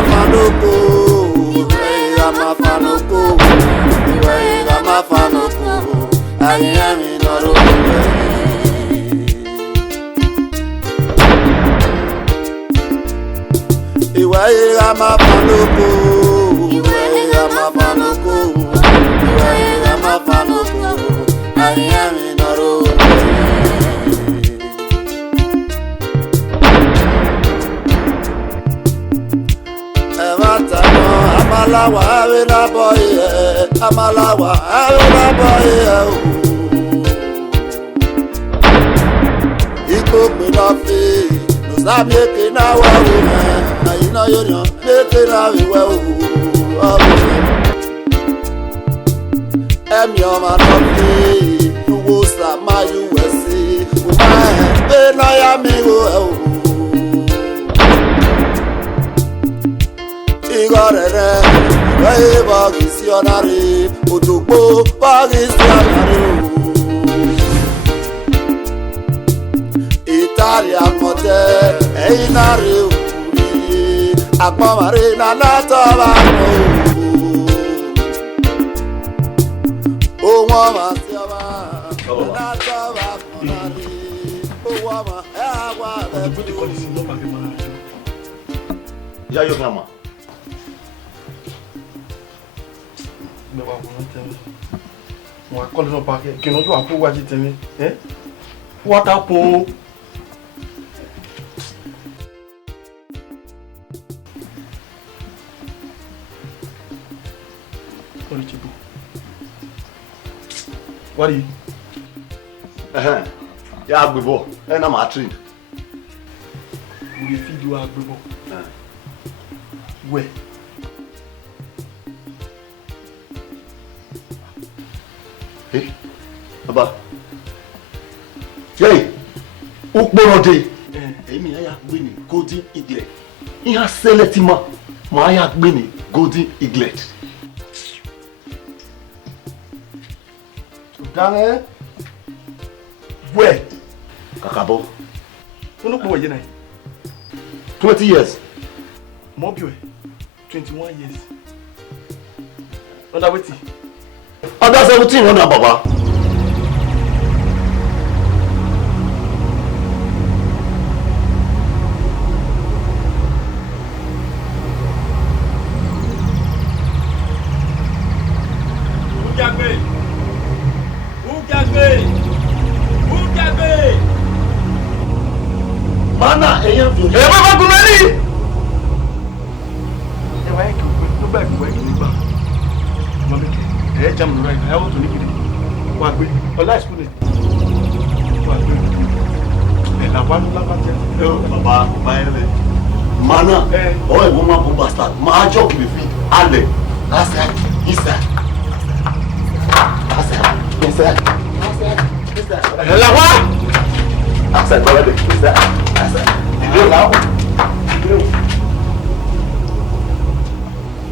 mafanoko, iwe mafanoko, iwe mafanoko, ayami noro. Iwe mafanoko, iwe mafanoko, iwe mafanoko, ayami noro. Amalawa avela boy, amalawa avela boy. Iko pelafi, no sabe que na wa o, na ina yorion, que na we wa o. Em yo manofi, no go sa ma USA, o ma be na ya me go. Igorere, hey bagisionari, utugbo bagisionari. Italia mote, hey nari uri, akpamari na nataba mo. O wama siama, nataba konari, o wama ewa bebu. Ya yo grandma. Moi, quand on parle, que nous devons pouvoir dire, hein? What happened? What are you? Ya agbibo, na ma train. We feed you agbibo. Where? Hey, Baba. Hey, ukborode. Emi aya gbe ni golden eaglet. Iha seletima, ma aya gbe ni golden eaglet. Dang where? Kakabo. Who know you 20 years. Mobile 21 years. Under waiting. Under 17 under Baba. Mana eyan fi. Baba Gunali. Wa ke no ba gbe ni gba. Mo mi ke jam no right. I want to live it. Wa gbe. Ola school ni. Wa gbe. La wa la ba je. Baba, bayele. Mana o e wo ma bo bastard. Ma jog me fit. Ale. Outside. Inside. Inside. La wa. Outside, brother. Inside. Did you now?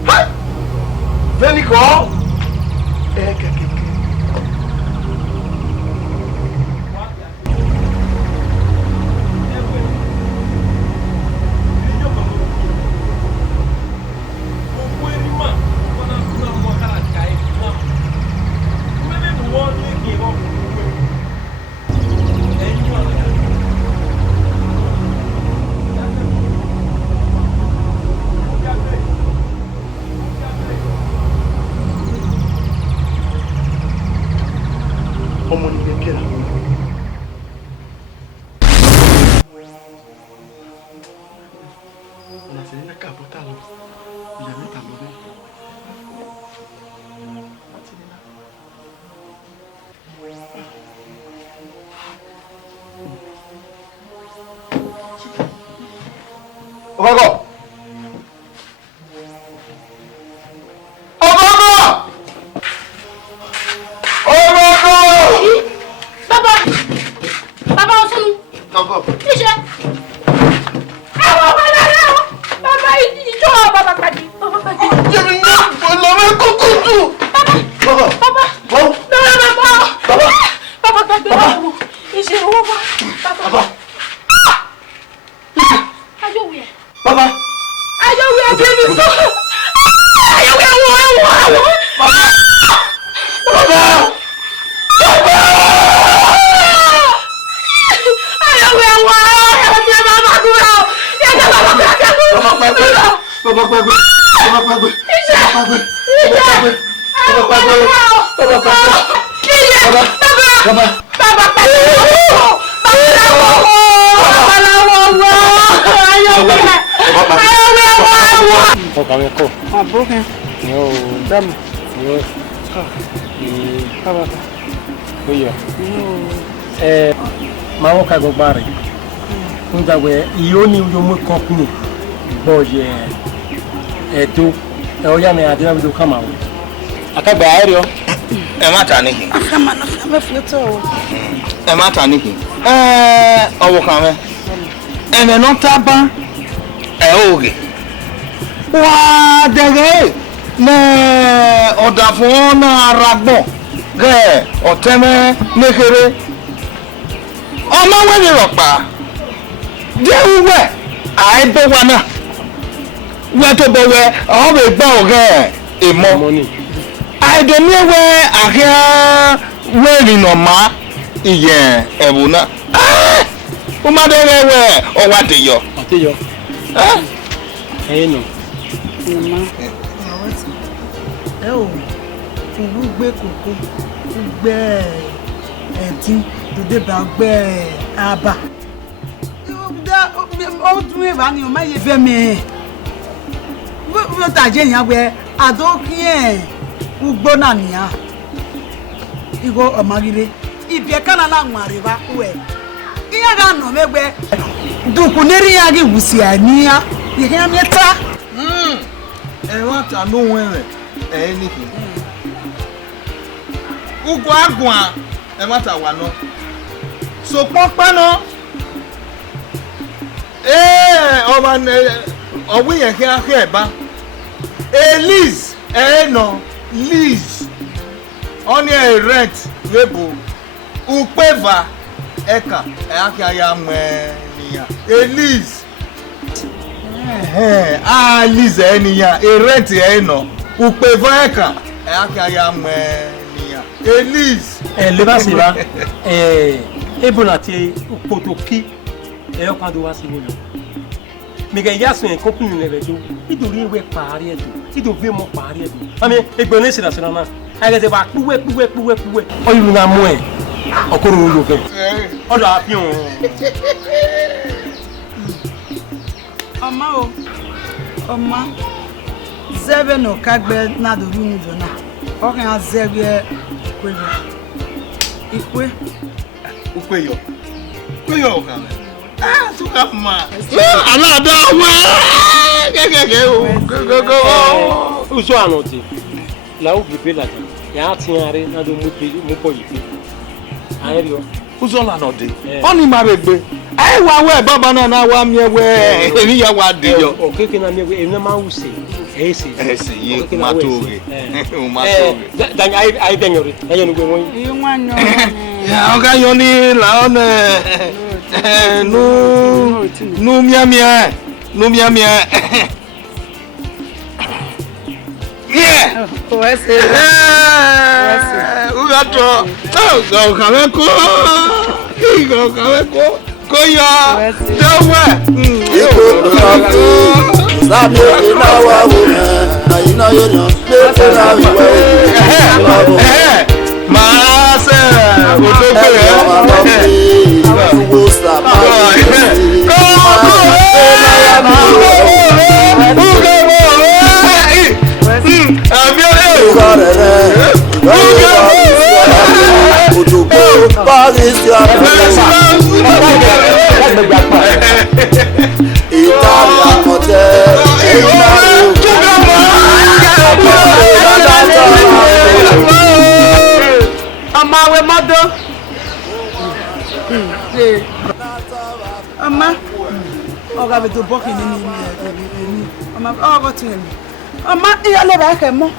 Hi! Very cool. Ogogo. Baba Osunu. Ogo. Iṣẹ́. Baba ìjọ baba pàdé. Baba pàdé. Jẹ́mi ní ọlọ́wẹ́ kókó jù. Baba. Baba. Baba pàdé. Baba. Iṣẹ́ owó bá. Baba. Ayọ̀wé. Baba. Ayọ̀wé. Jẹ́mi Mau kago bare. Unda we ioni yo mo company. Boje eto oya me adina bi do kama wo. Akagba ario. E ma ta nihi. Akama na fa foto. E ma ta nihi. Owo kan me. Ene no taba. Oge. Wa dege. Ne odafon na ragbo. Ge oteme nekere. Ọmọ wẹ́ni rọ̀pá jẹ́ wíwẹ́ àìbọ̀ wa náà wẹ́ tó bọ̀ wẹ́ ọ̀hún bẹ̀ gbọ́ ọ̀gẹ́ ìmọ̀ àìdọ̀míwẹ́ àhíá wẹ́rì nọ̀má ìyẹ̀ ẹ̀bù náà ó má dẹ́rẹ́ wẹ́ ọwọ́ àtẹ̀yọ. Ẹ̀yin nù. Ẹ ò ìlú gbé kòkó gbé ẹ̀dín de ba gbe aba o tún e ba ni o ma ye fe mi wo ta je yan gbe adokin e ugbo na niya igo omagire ibi e kana na nware ba we iya ga no megbe duku neri ya gi wusi ania ye ya meta E wa ta no were e ni ki ugo agwa e ma ta wa no so pọ́npọ́n náà ọba ọ̀wé yẹn kí á kí ẹ̀ bá Liz Liz ọ́ní ẹ̀ rent lébò upeva ẹ̀ka ẹ̀ á kí á yá mọ́ ẹ̀ nìyà Liz Liz ẹ̀ nìyà ẹ̀ rent ẹ̀ nọ upeva ẹ̀ka ẹ̀ á kí á yá mọ́ ẹ̀ nìyà Liz. Leba seba ebona ti potoki e o kado wa si mo lo mi ga yaso en company le do idori ewe paari edo idovi mo paari edo ami egbone sira sira na aga te ba puwe o yu na mo e okoro lo fe o do afiun ọma zebe no kagbe na do ru ni do na o kan zebe ikwe Ukweyo kan. Suka ma. Ala da wa. Gege o. Uso anoti. La o gripe la ta. Ya tiare na do mo po yipe. Ayerio. Uso la no de. Oni ma regbe. Ai wa we baba na wa mi ewe. Eri ya wa de yo. O keke na mi ewe emi na ma use. Ese ye ma to re. O ma to re. Dan ai denyori. Aye nu gbe won. Iwanyo. Ya oga yo ni la on nu mia. Yeah. Wese. Uga to. Go kame ko. Go kame ko. Ko yo. Dawe. Sabi ina wa wo na ina yo na le na wi wa. Ma se otope wo sta ma. Amawe modo. Ama. Oga be to boki ni ama oga tin mi. Ama iya le ba ke mo.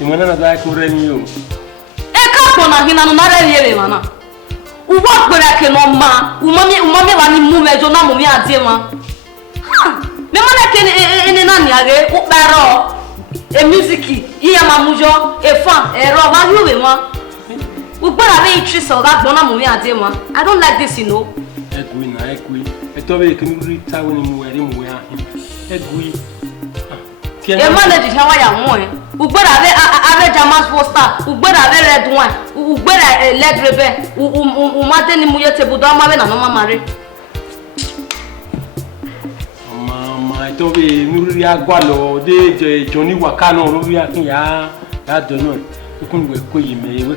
Imana na da ko reni yo. E ka ko na hina no na re yele mana. Uwa gbere ke no ma. Umami wa ni mu mejo na mu mi ade ma. Me mana ke ene na niare o paro. E music, iya mamujo, e fan, e ro ma you be mo. Ugbara be itri so ga gbona mu mi ade mo. I don't like this, you know. Egui na egui. E to be kini ri tawo ni mu eri mu ya. Egui. E mana di hawa ya mo e. Ugbara be ave jamas poster, ugbara be red wine, ugbara led rebe, ma de ni mu yete bu do ma be na no ma mare. Mama, e to be nuri agwa lo de Johnny Waka no lori akin ya do no. Ikun we ko yi me we.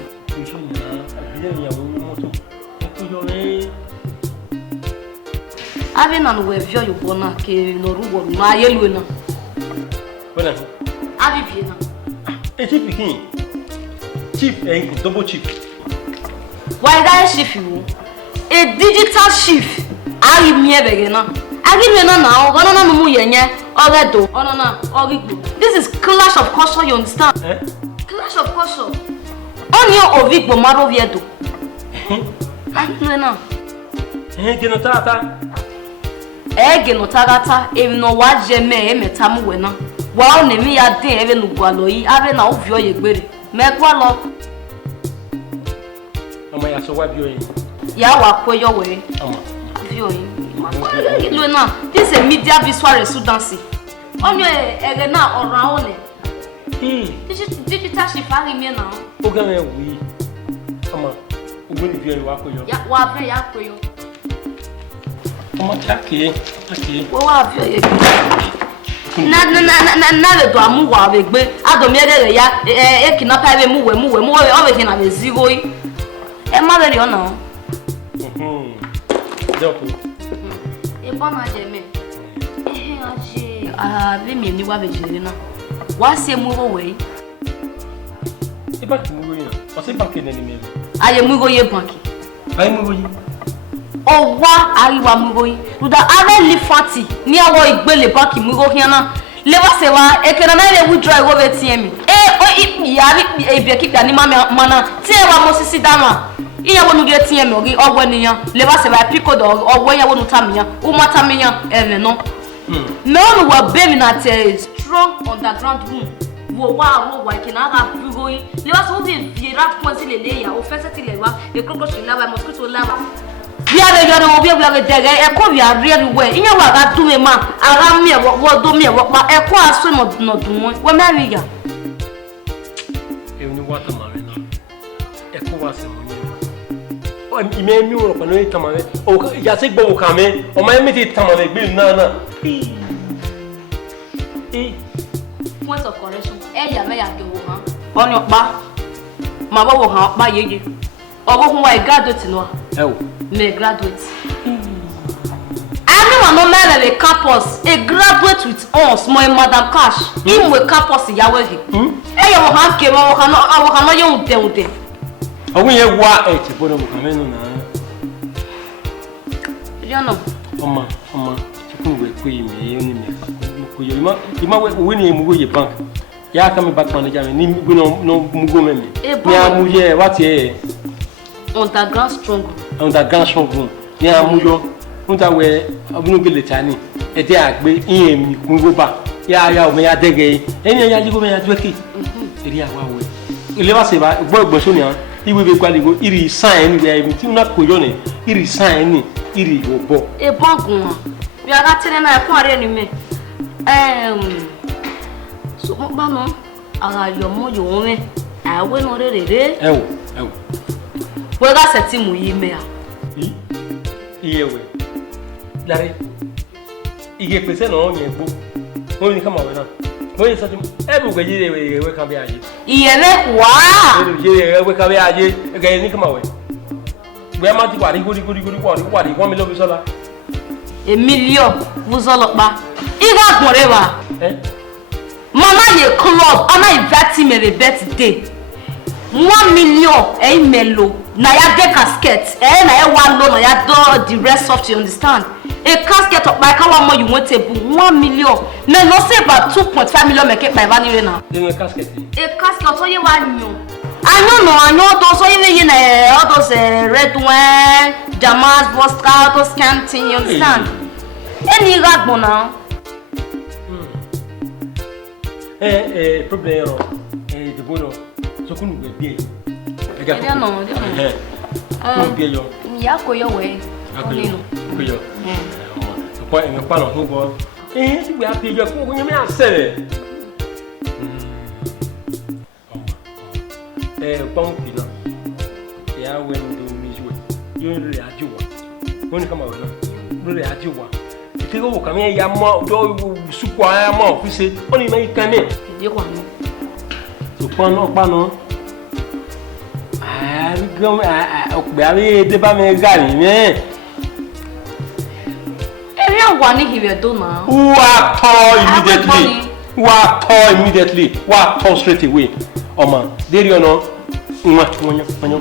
Ave na no we vio yo bona ke no ruwo ma yelu na. Bona. Ave vie na. E chief pikin. Chief double chief. Why that chief you? A digital chief. Ari mi ebege na. Agi mi na na o na mu yenye oredo. Ono na origbo. This is clash of culture, you understand? Clash of culture. Onyo ovigbo maro viedo. Agi na. Genotata. Genotagata no waje me emetamu we na. Wa o ne mi ya din ebe nugwalo yi ave na ovio yegbere. Me kwa lo. Ama ya so wa bio yi. Ya wa kweyo we. Ama. Vio yi. Lo na. This is media visual redundancy. Onyo ege na ora one. Digital shifari mi na. O ga me wi. Ama. Ugbe vio yi wa kweyo. Ya wa be ya kweyo. Ama take. Wo wa vio ye. Na le do amu wa be gbe adomi ere ya kidnapper be mu we o be kina be zero yi. E ma be ri ona. Joko. E bona je me. Aje be mi ni wa be jere na. Wa se mu wo we. E ba ki mu go yi na. O se bank ni mi. Aye mu go ye bank. Aye mu go yi. Owa ariwa mugoyi ruda are lifati ni awo igbele bank mugo hiana lewa sewa ekena na le withdraw go betiem o yari ebi ekika ni mana ti e wa mosisi dama iya wonu ge tiem ogi ogwo niyan lewa sewa pico do ogwo ya wonu tamiyan o matamiyan ene no me onu wa be mi na te strong underground room wo wa ekena ga mugoyi lewa so bi viera point le le ya o fese ti le wa e cockroach lava mosquito lava biare yo no bi biare dege e ko bi are everywhere iyan wa ga du me ma ara mi e wo do mi e wo pa e ko aso no dun won we ma ri ya e ni wa ta ma me na e ko wa se mo ni o ime mi wo pa no ta ma me o ya se gbo ka me o ma mi ti ta ma me gbe na point of correction e ya me ya ke wo han onyo pa ma ba wo han pa yeye obo kun wa graduate no me graduate. Everyone no matter the campus, a graduate with us, my Madam Cash. Even with campus yawe he. Eh yo han ke mo kan yo unte. Awun ye wa e ti bodo mo kan me no na. You know. Oma ti kun we ko yi me oni me ko yo ima we ni mu go ye bank. Ya ka me bank manager me ni go no mu go me. Ni amu ye what ye underground strong room ni amuyo nta we abunu gele tani e de agbe iyen mi kungo ba ya o me ya dege eni ya jigo me ya dweki eri awa we ile ba se ba gbo so ni an iwe be kwali go iri sign ni ya ti una ko yo ni iri sign ni iri obo e bangun bi aga tele na e kun are ni me so mo ba no ara yo mo yo won me awe no rere ewo we ga seti mu yi me a iyewe lare ige pese no yen gbo mo ni kama we na mo yin sati ebu gbe jire we kan bi aye iye le wa jire we kan bi aye ga ni kama we gbe ma ti wa ri gori wa ri 1 million bisola a million buzolopa iga gbore wa mama ye club ana invite me the birthday 1 million melo na ya get casket na ya one loan na ya do the rest of you understand a casket of by how much you want to 1 million me no say about 2.5 million make by value na a casket so ye wa nyo anyo to so ye na all those red wine jamas vodka those canteen you understand any ragbon now problème de bon so kunu be bien Dia no. kunu bien yo Ya ko yo we. ko yo po en pa no hu bo si we api yo ko nyame asere bon pina ya wendo mijwe yo re ajuwa woni kama wona re ajuwa kiko wo kame ya mo do sukwa ya mo ofise oni mai kame Dia ko no. so pa no gom okbe abi de ba me gari me Eri agwa ni hiwe do na. Wa immediately straight away oma deri ono nwa wanyo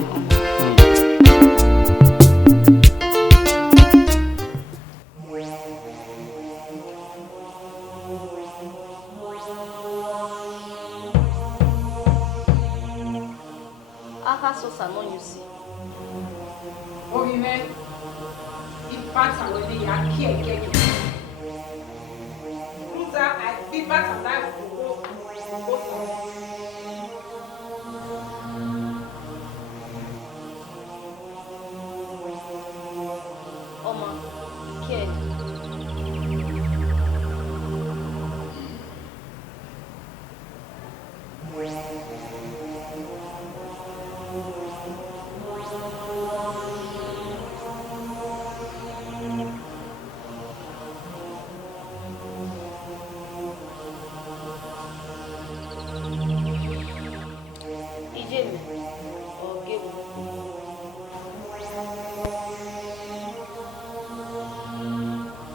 Aka so salon you see. Ohime, ipata wele ya kieke. Ruta ipata dai wo. Oma, ke.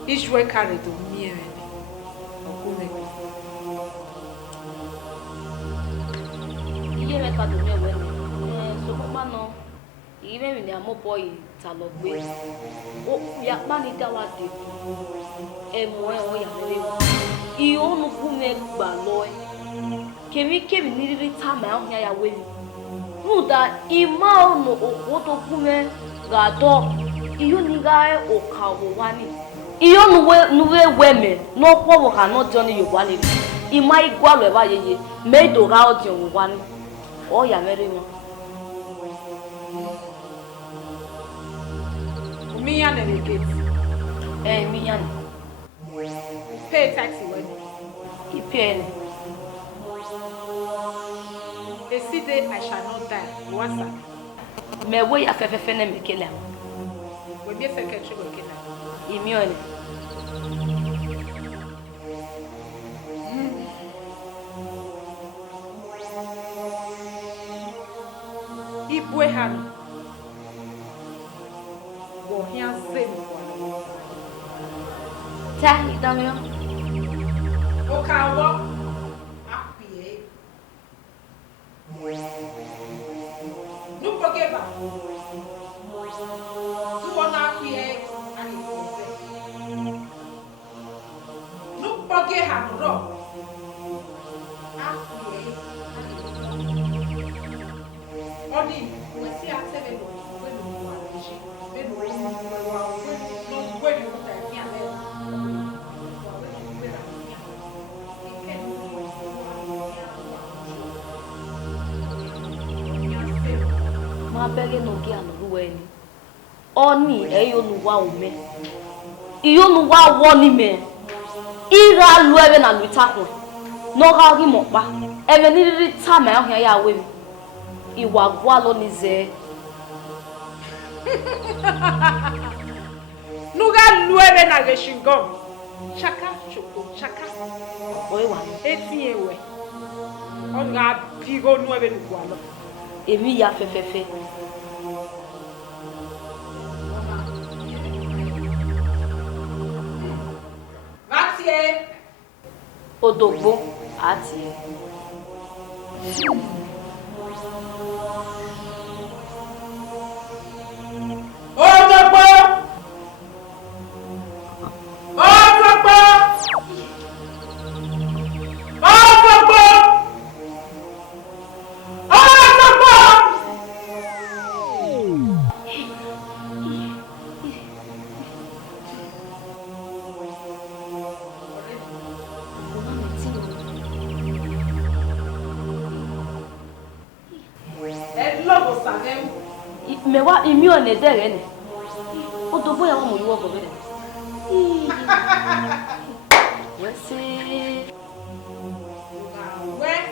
Ishwe kare do miere. Okune. Iye me ka do me we. So pa no. Iye me ni amopo yi ta lo gbe. O ya pa ni da wa de. Emo o ya mere. Iyo nu ku me gba lo e. Kemi ni ri ta ma ahun ya we mi. Nuda ima o no o to ku me ga do. Iyo ni ga o ka wo wa ni. Iyo nuwe weme no kwa wo no joni yowa ni ima igwa lo ba yeye me do ga o jon wa ni o ya mere mo Mi ya na gate. mi yan Pay taxi when. ipen They see that I shall not die. What's that? me we ya fefefe na mekele We be secretary we kena. imi oni Ibwe han. Bo hian se mi kwa. ta idamio Okawo. Apie. No forget ba. Tu wana apie ani ko. No forget han ro. Apie. Oni, we see atebe no we no wa leji. We no wa we no ta kian le. ma bege no gi anu ruwe ni oni eyo nu wa ome iyo nu wa wo ni me ira lu ebe na lu takun no ga ri mo pa ebe ni ri ta ma ahun ya we mi iwa gwa lo ni ze Nuga lu ebe na geshingom. Chaka choko chaka. oi wa Eti ewe. Onga bigo nu ebe nu kwa lo. emi ya fefefe Vatie. odogbo ati Odogbo. Odogbo. Odogbo. Odogbo. mewa imio ne dere ne. O to boya wa mo yiwo go bele. Wese. Where?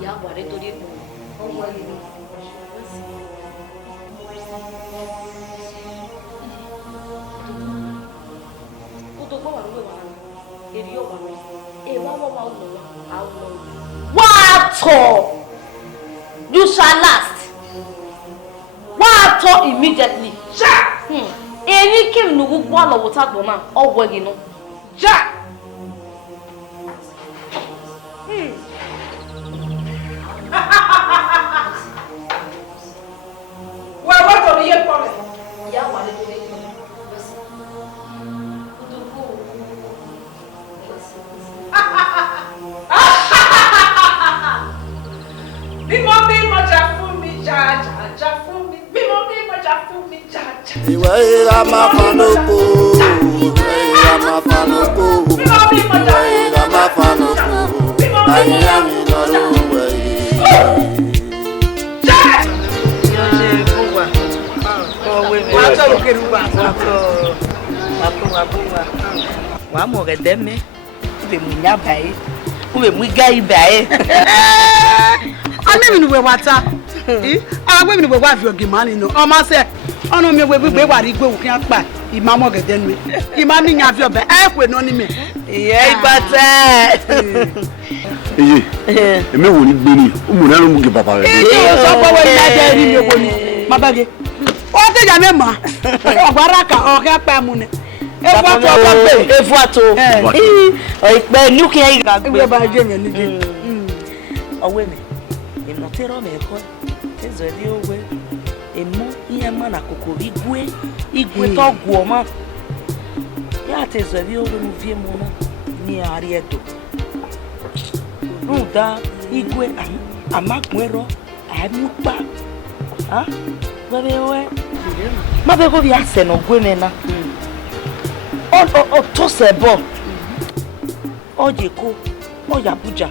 Ya ware to de. Oh, well, you know. What? You shall last. What immediately? Ja! Any came no go wala water gona or wagino. Ja! Well, what are you promising? Ya wale to de. Bímọ jà fún mi jà fún mi. Bímọ jà fún mi jà. Ìwé ìlà máa fanoko. Ìwé ìlà máa fanoko. Ìwé ìlà máa fanoko. Ayé àmì lọ́rùn wẹ̀ yìí. Wa mo ga deme be mu nya bai u be mu gai bai Ani mi we wata agbe mi we wa fi ogimani no o ma se onu mi we gbegbe wa ri gbe wu kan pa imamo gede nu imami nya fi obe e pe no ni mi iye ipata Eye. Èmi wo ni gbe ni. O mo na lo mu ge baba re. e so po we na je ri mi ko ni ma bage o te ja me ma ogbara ka o kan pa mu ni e fo to o gbe efu ato o ipe nuke ira gbe gbe ba je mi ni je owe mi imo tero me ko tezo di owe emo iye ma na kokori igwe to gu o ma ya tezo di owe mu vie mo na ni ari edo nuda igwe amakwero amupa ha wewe ma be go bi ase no gwe me na o to sebo o je ko o ya Abuja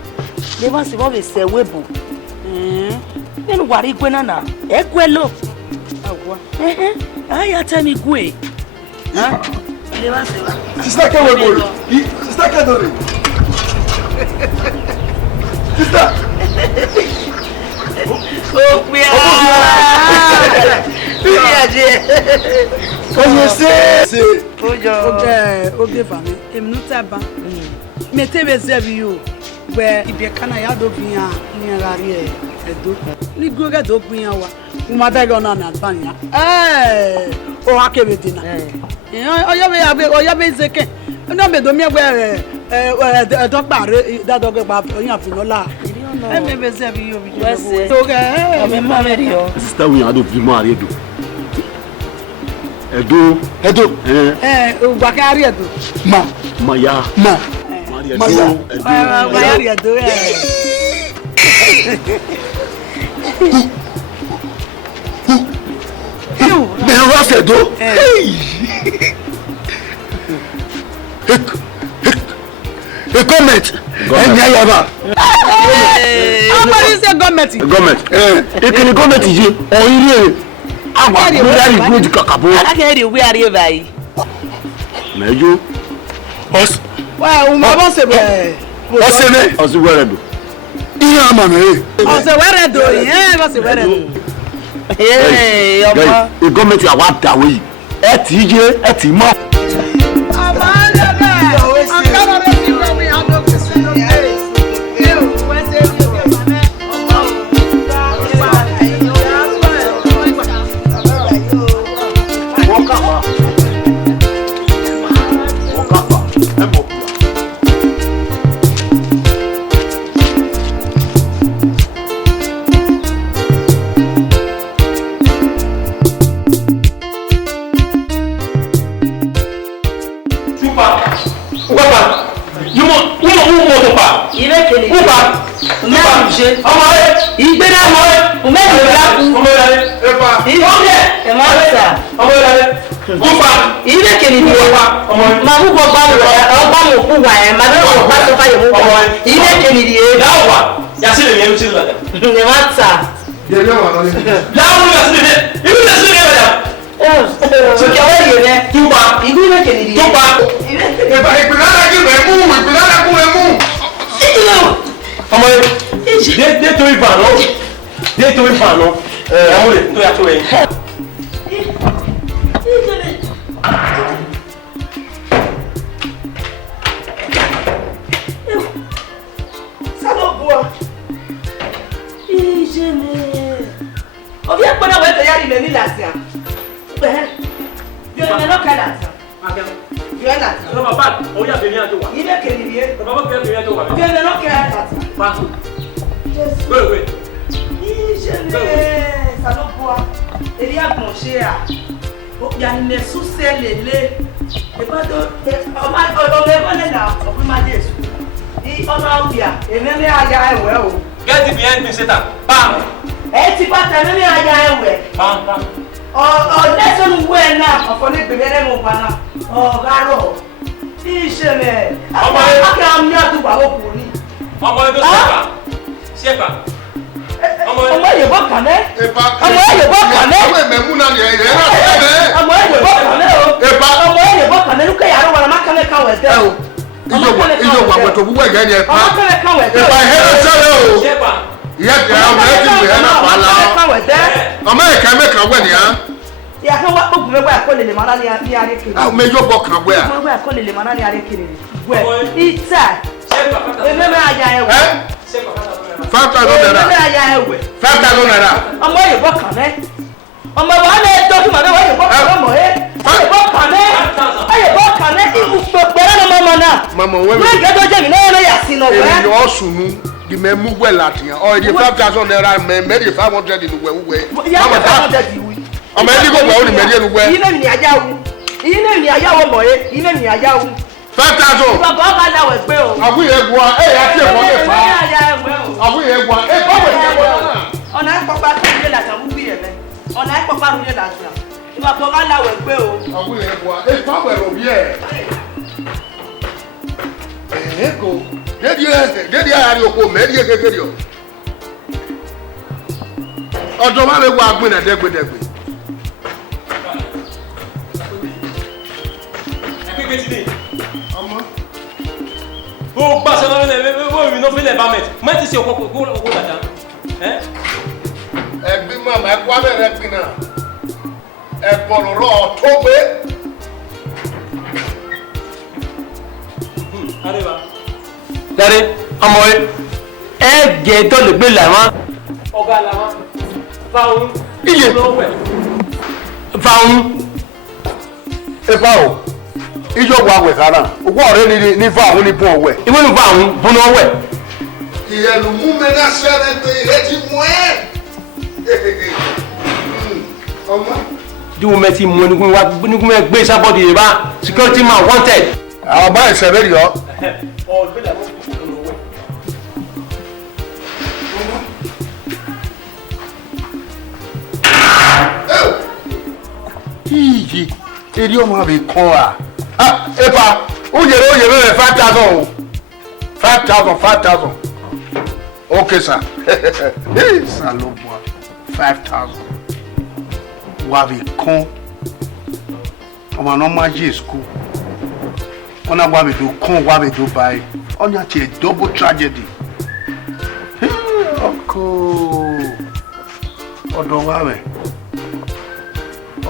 le ba se bo be se webu nínú wàrí igwe nana egwe lo agwa aya tell gwe le ba se wa Sister ke we bolo. Sister ke dore. Sister. o pe Oye se. ojo oge fami emnuta ba mete be zebi yo we ibe kana ya do biya ni ngari edo ni goga do biya wa uma da go na na banya o akebe dina oya be zeke no me do mi we do pare da do gba yan fi no la e me be zebi yo bi so o me ma me rio Sister we ado bi mo ari Edo. o gba ka ari edo Ma ya. ma ari edo Me wa se do. A comment. Enya yaba. Somebody say government. Government. Ekele government je o ire. Agba mo dari go di kakabo. aka ri we ari bai Mejo. Os. Wa o ma bon se be. Oseme. Osi were do. Ihe ama me. O se were do bo se were do. omo The government ya wa da we. E ti je, e ti mo. Yẹ̀rẹ̀ wà lọ́lẹ́. Láwọn ìgbà sílẹ̀ dẹ̀. Ibi ìgbà sílẹ̀ dẹ̀ bẹ̀rẹ̀. Sókè ọwọ́ yẹrẹ. Túpa. Ìlú ìwé kènìyàn. Túpa. Ìpìlẹ̀ alájí rẹ̀ mú ìpìlẹ̀ alájí rẹ̀ mú. Ọmọ yẹn. Dé tó ìfà lọ. Dé tó ìfà lọ. Àwọn olè tó yàtọ̀ yẹn. Obi akpọna wee tẹ yari mẹmi lati a. Yóò mẹ lọkà lati a. Yóò lati a. Ọmọ bá òun yà bẹ̀rẹ̀ àjọ wa. Yìí bẹ kèrè nìyẹn. Ọmọ bá bẹ̀rẹ̀ àjọ wa. Yóò mẹ lọkà lati a. Fa. Wéwé. Ìṣẹ̀lẹ̀ Sanogoa èyí àgbọ̀nṣe à. Yanni ẹ̀sùsẹ̀ lélẹ̀. Ìbádọ́ ọmọ ẹgbẹ́ lẹ́nà ọ̀fun máa dé èso. Ní ọ̀nà àwùyà èmi ní àyà ẹ̀wẹ̀ o. Get behind me, Satan. Bam. Ẹ ti bá tẹ̀mí ní àyà ẹ̀wẹ̀. Bam, bam. Ọ̀dẹ́sọ̀nù wẹ̀ náà ọ̀fọ̀ ní gbèmẹ́rẹ́ mọ̀ bá náà. Ọ̀gárọ̀. Ìṣẹ̀lẹ̀ akẹ́ àmì àdúgbò àwọn ọkùnrin. Ọmọ ẹgbẹ́ sẹ́fà. Sẹ́fà. Ọmọ Yorùbá kàmẹ́. Ọmọ Yorùbá kàmẹ́. Àwọn ẹ̀mẹ̀mú náà ni ẹ̀rẹ́ náà kẹ́mẹ́. Ọmọ Yorùbá kàmẹ́ o. Ọmọ Yorùbá kàmẹ́ lókè yàrá wọn máa kàmẹ́ káwọ̀ ẹ̀dẹ́ o. Iye wà wẹ̀tọ̀ púpọ̀ ẹ̀gẹ́ ni ẹ̀pá. Ọmọ kàmẹ́ káwọ̀ ẹ̀dẹ́ o. Ìpà ìhẹ́rẹ́ sẹ́lẹ̀ o. Sẹ́fà. Ìyá tẹ̀ ọmọ ẹ̀ ti wù ẹ́ náà pa la. Ọmọ ẹ̀ka mẹ́ka wẹ̀ ni á. Ìyàtọ̀ wa ó gbùmẹ́ wẹ̀ àkọlẹ̀ lè máa ní aré kiri. Àwọn méjì bọ̀ kàn wẹ̀ à. Gbùmẹ́ wẹ̀ àkọlẹ̀ lè máa ní aré kiri. Wẹ̀ ìtà. Ẹ̀mẹ́mẹ́ àjà ẹ̀wẹ̀. 5,000 naira. Ẹ̀mẹ́mẹ́ àjà ẹ̀wẹ̀. 5,000 naira. Ọmọ Yorùbá kàmẹ́. Ọmọ wa lè tọ́jú màmá wa Yorùbá kàmẹ́ mọ̀ ẹ́. Yorùbá kàmẹ́. Yorùbá kàmẹ́ ìgbòpẹ̀rẹ̀ ní ọmọ náà. Mama wẹ́mi. Wọ́n gẹ́gẹ́ jẹ́ mi náà yẹn yà sí náà wẹ́. Èyí ọ̀sùnù di mẹ́ mú wẹ̀ láti yàn. Ọ̀ èdè 5,000 naira mẹ́rin 500 nínú wẹ̀ wúwẹ̀. Yàtọ̀ 500 wí. Ọmọ ẹni kò gbà ó ní mẹ́rin ẹnu wẹ̀. Yìí náà ní ajá wu. Yìí náà ní ajá wọ mọ̀ ẹ́. Yìí náà ní ajá wu. 5,000. Bàbá ọba làwẹ̀ gbé o. Àbúyẹ̀ gùn ẹ̀ yà tí ẹ̀fọ́ lè fà á. Àbúyẹ̀ gùn ẹ̀ báwo ni ẹ̀fọ́ náà. Ọ̀nà ẹ̀pọ̀pá tó ń lé làtà wúwú yẹ̀ mẹ́. Ọ̀nà ẹ̀pọ̀pá tó ń lé làtà. Bàbá ọba làwẹ̀ gbé o. Àbúyẹ̀ gùn ẹ̀ báwo ẹ̀rọ bí ẹ̀. Ẹ̀ẹ́kò dédé ayárí oko mẹ́rin yẹ kékeré o. Ọ̀dọ̀ máa lè wá agbẹ́nà dẹ́gbẹ́dẹ́gbẹ́. Kékeré ti dé. Ọmọ. Bó gbàṣẹ lọ́wọ́ ẹ̀ bó mi náà fílẹ̀ bá mẹ́tì. Mẹ́tì sí òkú dàda. Ẹ̀gbin mama ẹ̀kọ́ abẹ́rẹ́ gbin náà. Ẹ̀bọ̀rọ̀rọ̀ ọ̀tọ́ gbé. Dari ọmọ yẹ ẹ jẹ dọ́lù gbé làwọn. Ọ̀gá làwọn. Fáwọn. Iye. Fáwọn. Efa o. Ijó wa wẹ̀ sára. Owó ọ̀rẹ́ ní fáwọn ní bún ọwẹ́. Ìwé ní fáwọn bún ọwẹ́. Ìyẹ̀lù mú mi náà ṣẹlẹ̀ pé ìrètí mú ẹ́. Ọmọ. Díwọ̀n mẹ́tì mú nígun mẹ́ gbé sábọ́dì yìí bá security man wanted. Àwọn bá ìṣẹ̀lẹ̀ rí ọ. Yíyí, eré ọmọ àbí kan à. Epa, ó yẹ̀rẹ̀ rẹ̀ 5,000 o. 5,000. Okay, sir. Salobua, 5,000. Wàbí kan. Ọmọ náà máa yé school. Wọ́n náà wàbí tó kán wàbí tó báyìí. Ọ̀nà àti a double tragedy. Ọkọ̀ ọ̀dọ̀ wàbẹ̀.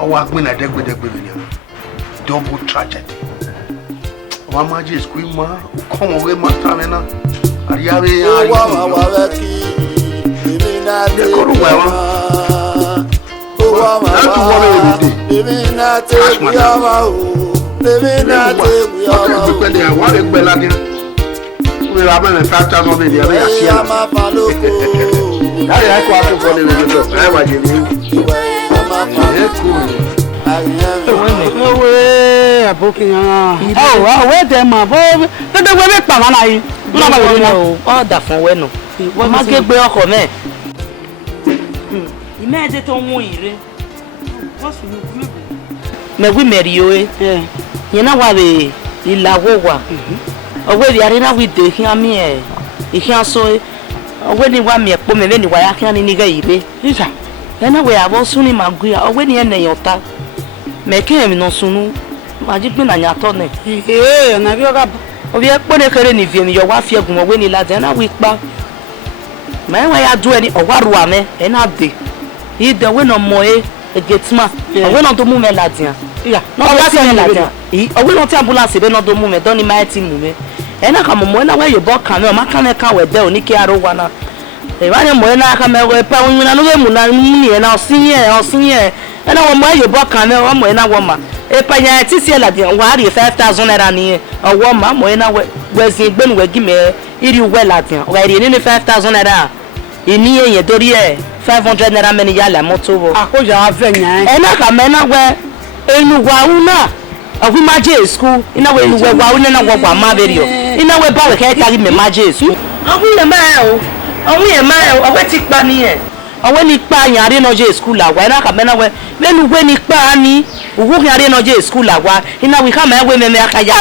Ọwọ́ agbẹ́nà dẹ́gbẹ́dẹ́gbẹ́ mi ni double tragedy. Ọmọ máa yé school máa kọ́ wọn wé máa tán mi náà. Àríyáwé ó wá máa wà rẹ kí èmi náà dé wá. Ó wá máa wà èmi náà dé wíyàwá o. Èmi náà dé wíyàwá o. Ọkọ̀ ìgbẹ́lẹ̀ àwọn àgbẹ̀ ládìí. Wọ́n yà mẹ́rin 5,000 bẹ́ẹ̀ ni ẹ̀rọ yà sí Ìwé àmà fanoko. láyé ẹ̀kọ́ àtúntò ní ìrìn àjò ẹ̀ wà jẹ̀ ní. Ìwé àmà fanoko. Owe aboki yan. Oh, we dem ma bo. Tede we be pa mana yi. Na ba le na. O da fún we no. Wọ́n má gbe gbe ọkọ me. Ime de to mu ire. Wọ́n su ni gbe. Me wi meri o e. Yen na wa be ilawo wa. Owe bi are na wi de hian mi e. Ihian so e. When you want me a woman, anyway, I can't in the Lisa. Then away I was soon in my gear, or when you end your talk. Make him no soon. Magic been on your tongue. Eh, and I go up. We are putting her in if your wife you're going to win it and a week back. Man, why I do any or what one, and I'll be. He the win on Moe, it gets ma. I went on to move Latin. Yeah, no, that's Latin. He, I will not ambulance, they not do movement, don't imagine movement. And I come on away your book, can my can come with Del Nicky Arowana. They ran him when I come away, pound when I know and I'll see ye, and I will buy your book, can know when I want. A panya tisi la dia wari 5,000 naira ni owo ma mo ina we sin gbenu we give me iri we la dia we ri ni 5,000 naira ini yen dori e 500 naira meni ya la moto wo akoja afenya e na ka me na we enu wa una awu ma je school ina we enu we wa una na wo gba ma berio ina we ba we ke carry me ma je school awu ye ma o awu ti pa ni e awu ni pa yan re no je school la wa ina ka me na we lenu we ni pa ni ugu yare no je school agwa ina we come we me akaya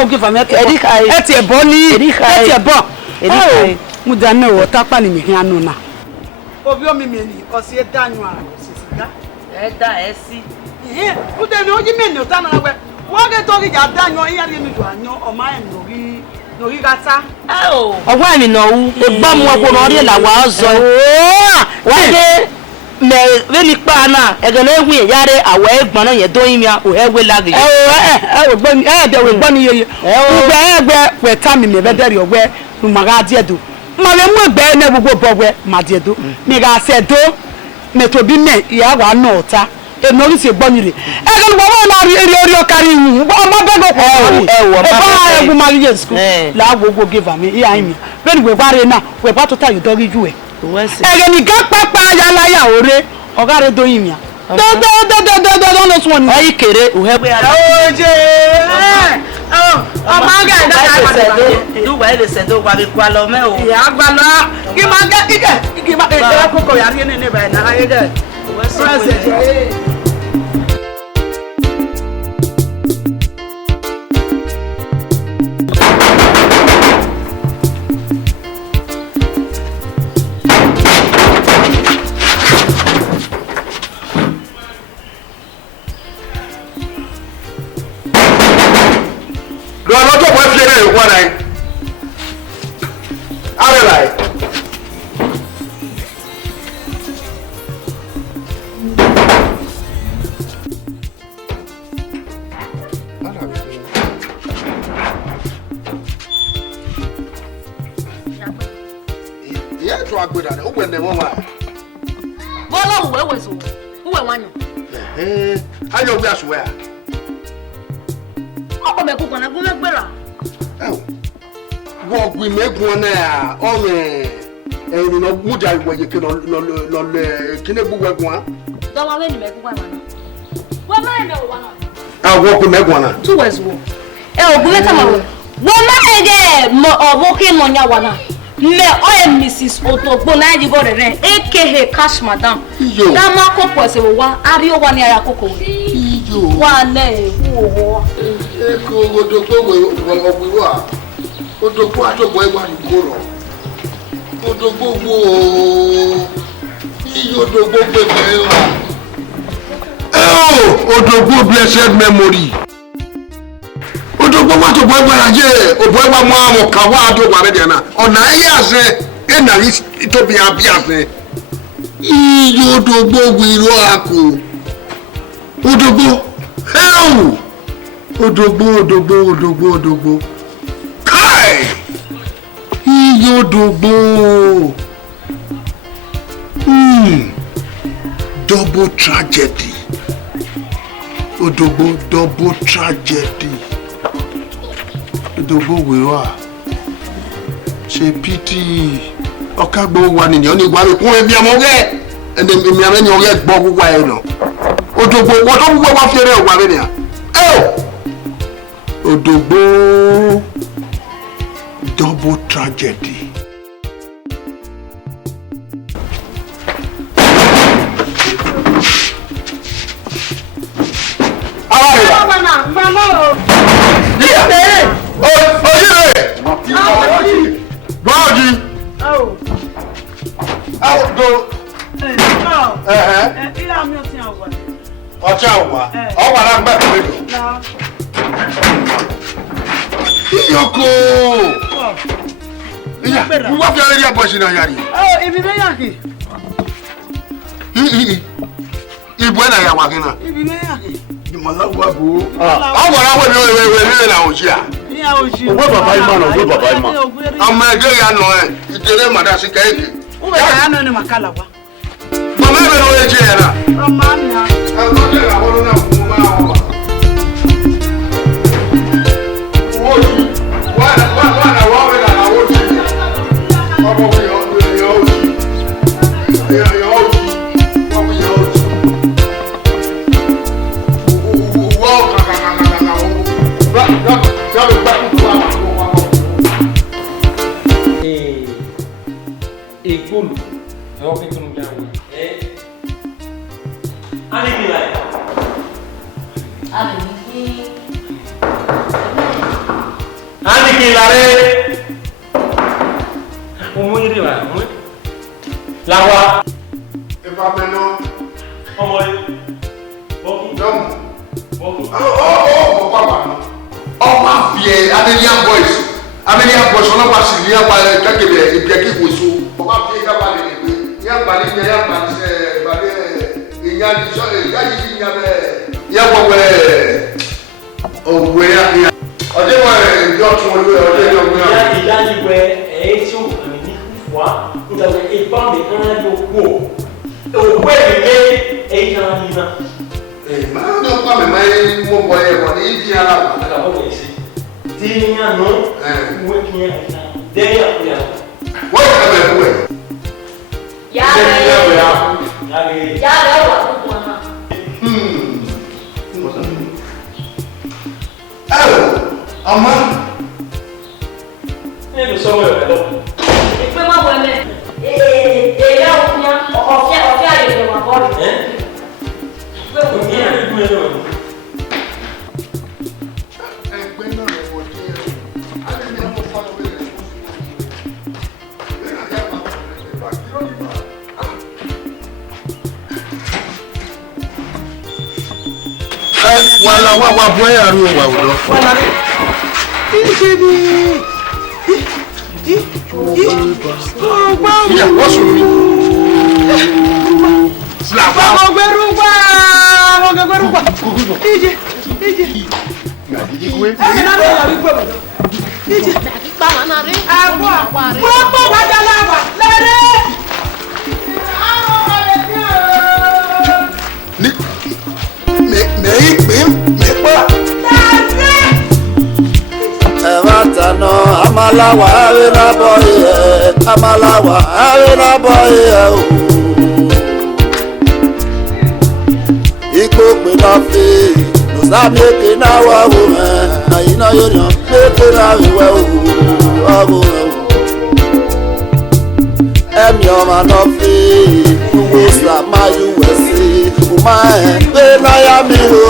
o give am eti ebo ni eti ebo muda na wo tapa ni mi anu na obi o mi ni o si edanyu a sisiga eda esi ude ni oji me ni o tana we wo ge to ki ja danyu yare mi do anyo o ma en lórí gata ọwọ́ mi no wu egba mu ọpọ no ri la wa zo wa de me veni pa na egele ehun yare awo egbon na ye do yin mi o hewe lagi gboni de we gboni yeye egbe we tami me be dere ogbe ma ga die do ma le mu egbe na gbogbo bogwe ma die do mi ga se do me to bi me ya wa na ota e no ri se gboni re egele bo na ri ori okari yin o ma be go ko ba egbu ma ye school la gbogbo give am iya yin mi be ni we bare na we pa to ta you do ri ju e ege ni ga papa ya la ya ore ogare do yin mi do no swan ayi kere o hebe ara oje o ma ga da du wa ile se do wa bi kwa lo me o ya gba lo ki ma ga ki ma e ko ya ri ni ba na aye de we ke no le kine bu wegun do wa we ni me ku wa na wo ma me wo na wo ku megun na tu wes wo ogun leta ma wo ma ege mo obo ke no nya wa na me o Mrs. Otogbo na ji go re aka cash madam da ma ko po se wo wa ari o wa ni aya koko iyo wa na wo e ko Odogbo we ogbo wa Odogbo atogbo e wa ni ko ro Odogbo wo iyo Odogbo pepe Odogbo blessed memory Odogbo wa to boy gbara je o boy wa mo amo ka wa do wa be na ona ye ase e na ri to bi ase iyo Odogbo wiro ako Odogbo Odogbo kai iyo Odogbo double tragedy Odogbo double tragedy Odogbo wiro ṣe pity okagbo wa ni oni wa kun ebi amoge ene mi ame ni ore gbo guwa e no Odogbo wo to guwa wa fere wa be ni Odogbo double tragedy Ọcha ụwa. Ọ gwara mgbe mmedo. Iyoko. Iya, ngwa fiare dia bosi na yari. Oh, ibi me yaki. Ibu na ya wa kina. Ibi me yaki. Di mala wa bu. Ọ gwara we na oji a. Ya oji. Ogbo baba ima no, ogbo baba ima. Ọmọ ẹgbẹ́ ya nọ ẹ, ìdèrè màdá sí kẹ́ẹ̀kì. Uwe ya nọ ni makala wa. Mama ebe na oye jẹ́ ẹ̀rà. Ọmọ mi ya. Ẹgbẹ́ jẹ́ ìràwọ̀ náà fún ọmọ àwọn ọmọ. Owó yìí, wọ́n náà wọ́n wẹ̀ náà owó yìí. Ọmọ mi yọ ọdún ẹ̀yọ́ òjì. Ẹ̀yọ́ òjì. Ọmọ mi yọ òjì. Wọ́n kàkàkàkàkà owó. Yàbẹ̀ gbẹ́kùn tó wà wà. Egolu, eu vou ficar no lugar. Ali de lá. Ali que lá é. O muito de lá, muito. Lá wa. Eva meno. Como é? Bom. Não. Bom. Oh, papa. Oh, mafia, Amelian boys. Amelian boys, on va se lier par quelqu'un et bien qui vous sous. On va faire ça par les. Il y a pas de, il y a pas de, il y a des choses, il y a des, il y a quoi ouais. Oh ouais, il y a. On dit ouais, d'autres on veut, on dit ouais. Il y a des ouais, et si on a mis une fois, nous avons épandé un au pot. Au ouais, et il y a un lien. Eh, mais non pas mais mon boy, on est ici à la. D'accord, on est ici. Dis non, ouais, qui est derrière derrière. Ouais, ouais. Ya Ama. Ele só vai ver. Foi uma boa, né? Ele é o minha, ofia ele uma bola. Foi o minha. Wala wa boy aru wa wo. Wala. Ibi. Oh, wow. Ya, what's wrong? Slap. Gberuwa. Ije. Na didi kwe. Na lo ya ri gbe. Ije. Pa na ri. Awa. Gbogbo wa jalawa. Lere. Evatano amalawa avena boye, amalawa avena boye. Iko pe na fe, no sabe ke na wa wo me, ayina yorian pe na we wo. Emi ọma no fe, wo sa ma USA, o ma pe na ya mi wo.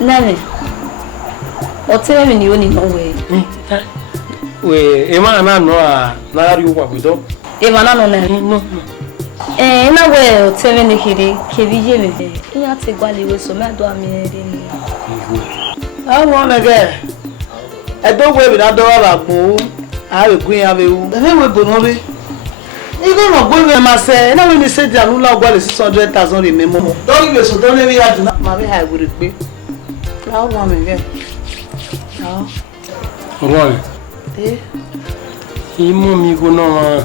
Nani. Otere mi ni oni no we. We ema na no a na ri wo abudo. Ema na no na. No. Na we otere ni kiri kebije me. Iya te gwale we so me do ami ri ni. I want again. I don't wear without the other. I have a queen of you. The name will be Bonobi. Even not going with myself. Now, when you say the Alula Gual is 600,000 in Memo, don't give us, don't let me have to not marry her with it be. Now, one again. Now, Roy. Eh? Imo mi go no.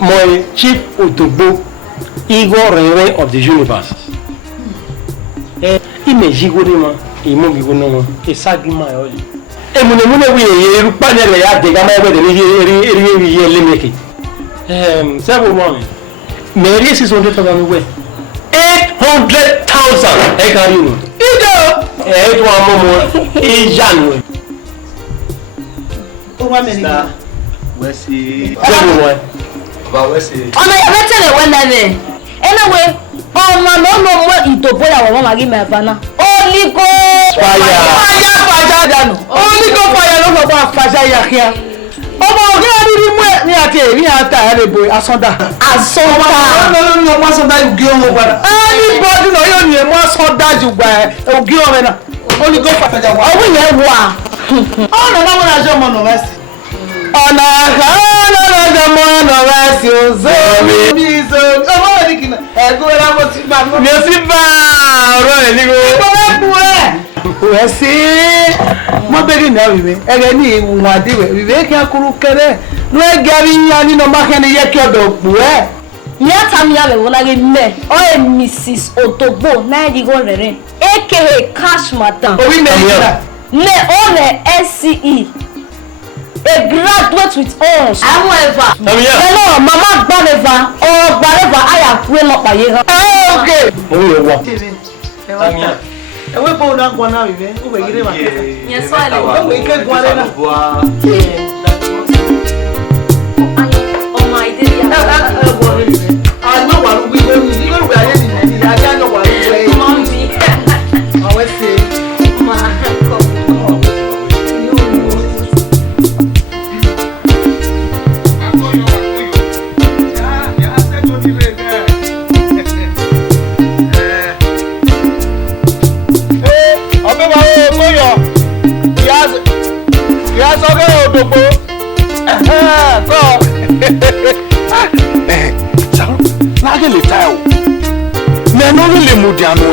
My chief Otogbo, Igor Renwe of the universe. Imejigorima, Imogigonoma, a sagima. Emunemune, we panel at the Gamma with the limit. Several women. Mary is 600,000 away. 800,000. I can you know. It was more in January. Oh, 1 minute. Where's he? Everyone. About where's he? Oh, my better one day. Anyway, oh, my no more into boy, I want to give me a banner. Only go Fire. Only go fire, no more fire here. Oh, my God, ni ati ni ata ere boy asonda. No, asonda you give me over. Anybody no you ni mo asonda ju gba e o give me na. Only go fire. Oh, we here wa. Oh, no na jo mo no rest. Ona ha na mo no rest you so me so. Oh, ni kina. E go ra mo ti ba. Mi si ba ro e ni go. Wesi mo beri na wiwe ege ni iwu adiwe wiwe ki akuru kere no egari ya ni no ma kan ye ki odo pu e ya tam ya le wona ge me o e Mrs. Otogbo na di go rere aka cash madam o wi me ne o le SCE a graduate with honors however hello mama gbaleva o gbaleva aya kure lo pa ye ha okay o ye wa ewe bo na gwa na wiwe o be gire ma yes so ale o we ke gwa le na oh my dear I know what we go ni go we aye ni ni ya ja no wa we mommy I will say ma le tayo me no le mudianu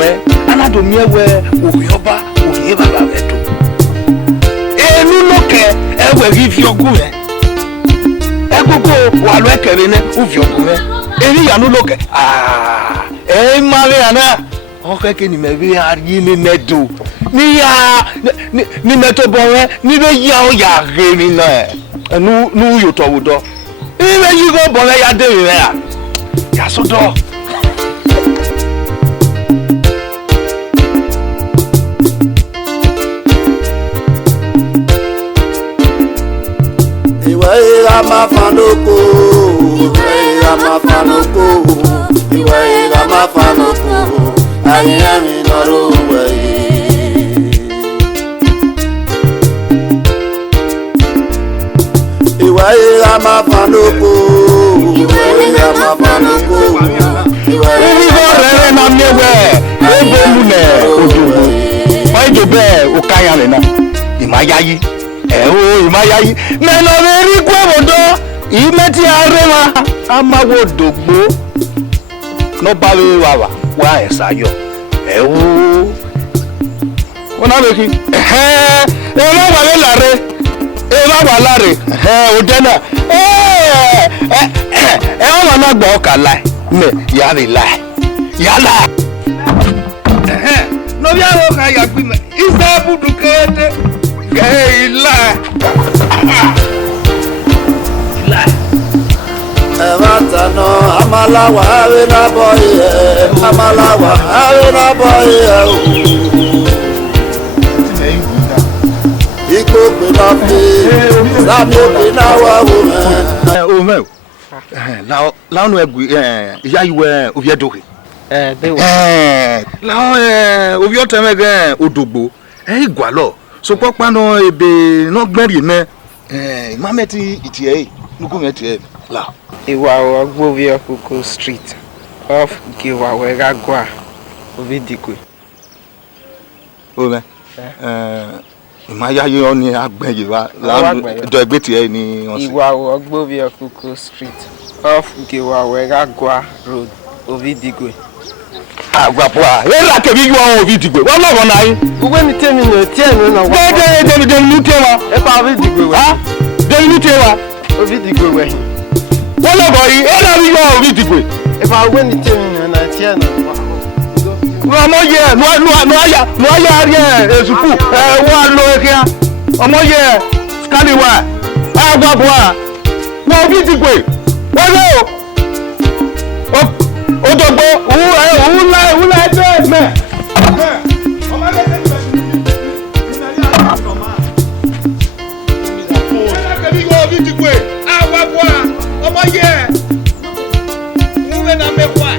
anado miewe ohioba ohieba babeto enu loke ewe rifiogu egogo walo ekere ne ufiogu eri ya no loke mare ana o keke ni mebi ari ni nedo ni ya ni meto bowe ni be ya o ya re ni na nu yo to wudo ibe yigo bowe ya de re ya Yasodo. Iwe ira mafanoko. Ayemi noro we. Iwe ira mafanoko. Rere na miewe ebo mune odugo oje be okaya re na imayayi imayayi me no ri gwewodo imeti arema amawo dogbo no bawe wa esayo ona be ki e ma wa lare odena o na gbo kala me ya ri lai yala no bia wo ka ya gbi me isa budu kete geila Evatano amalawa ave na boye amalawa ave na boye Iko pe na pe sabi pe na wa wo o me Lao no egu ya iwe oviedoke. They were. Lao oviotemege odogbo. Igwalo. So pokpa no ebe no gberi ne. Mameti itie nuku meti la. Iwa Ogbovia Kuku Street off Giwa Gwa Ovidigwe. Ome. Imaya yo ni agbeje wa la do egbe tie ni on se. Iwa Ogbovia Kuku Street off Giwa Gwa Road Ovidigwe. Agwapoa. Era ke bi yo Ovidigwe. Wa lo na yin. Ugwe ni temi no tie no na wa. De nu tewa. E pa Ovidigwe we. Ha? De nu tewa. Ovidigwe we. Wọ́n lọ bọ̀ yìí, ó dàbí yọ orí ìdìbò. Ìfà owó ní tèmi náà tí ẹ̀ náà wà. Ọmọ yẹ ló ayá rí ẹ̀ èsùkú wọ́n á lo eke á. Ọmọ yẹ skaliwa agbábọ̀ à. Wọ́n orí ìdìbò wọ́n lé o. Ó dọ̀gbọ́ òun la ẹgbẹ́ mẹ́. Ọmọ yẹ kẹ́kẹ́ ọmọ yẹ nwúwe na mẹfà.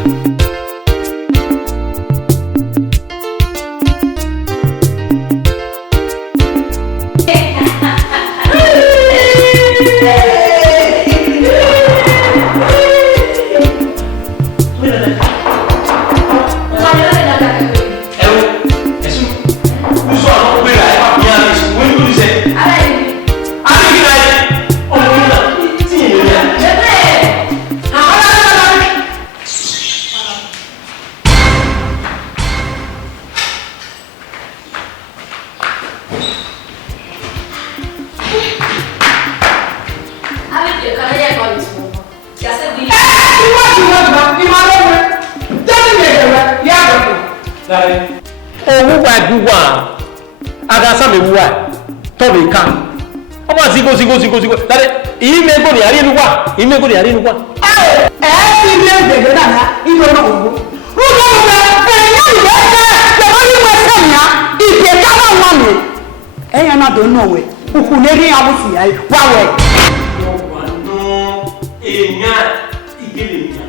Imego ni ari nuwa. Ti le gbege na na ido na wo. Ugo mo e nya ni be se mo ni we se nya ipe ka ba wa mi. E yan na do no we. Uku le ri abusi ai wa we. No enya igele nya.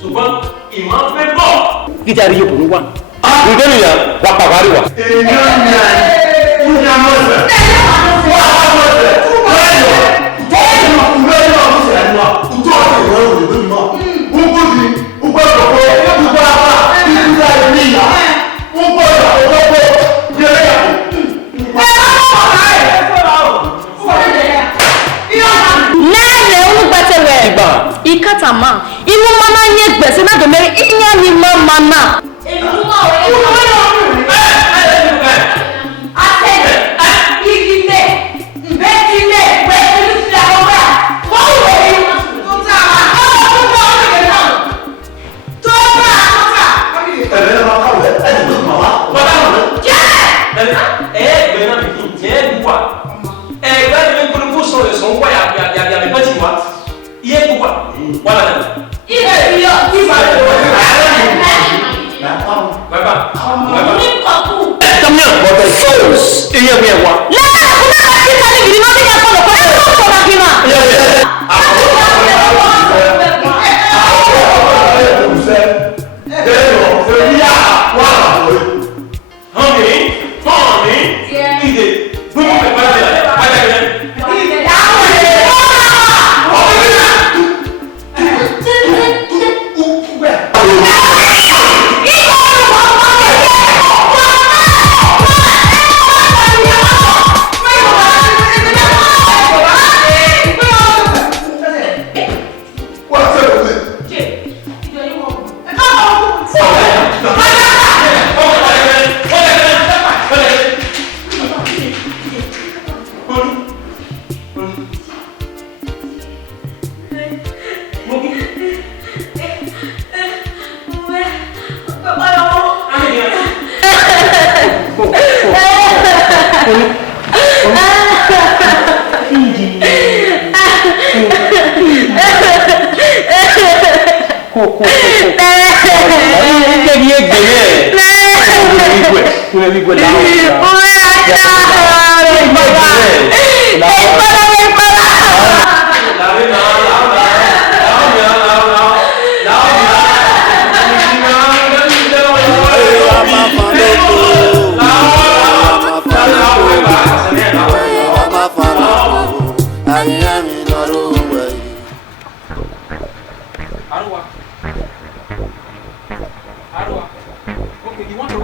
Ṣùgbọ́n ima pe bo. Gitari yo bu wa. Igele ya wa pa bari wa. Enya nya. Nya mo se. Wa mo se. Ikatama, imu mana nye gbese na domere inya ni mana.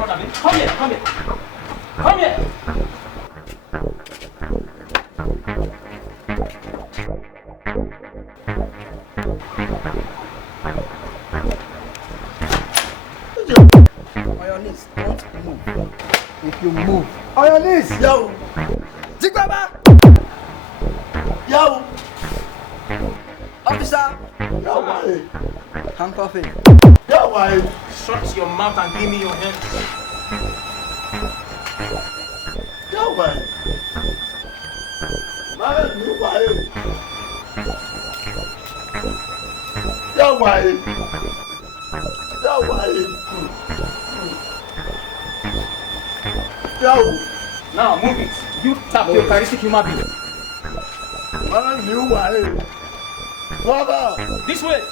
Come here. Come here. On your knees, don't move. If you move, on your knees, yo. Zigbaba. Yo. Officer. Yo, why? Handcuff him. Yo, why? Shut your mouth and give me your hands. Yo, why? Man, you why? Yo, why? Yo, why? Yo. Now move it. You tap your charismatic human being. Man, you why? Brother. This way.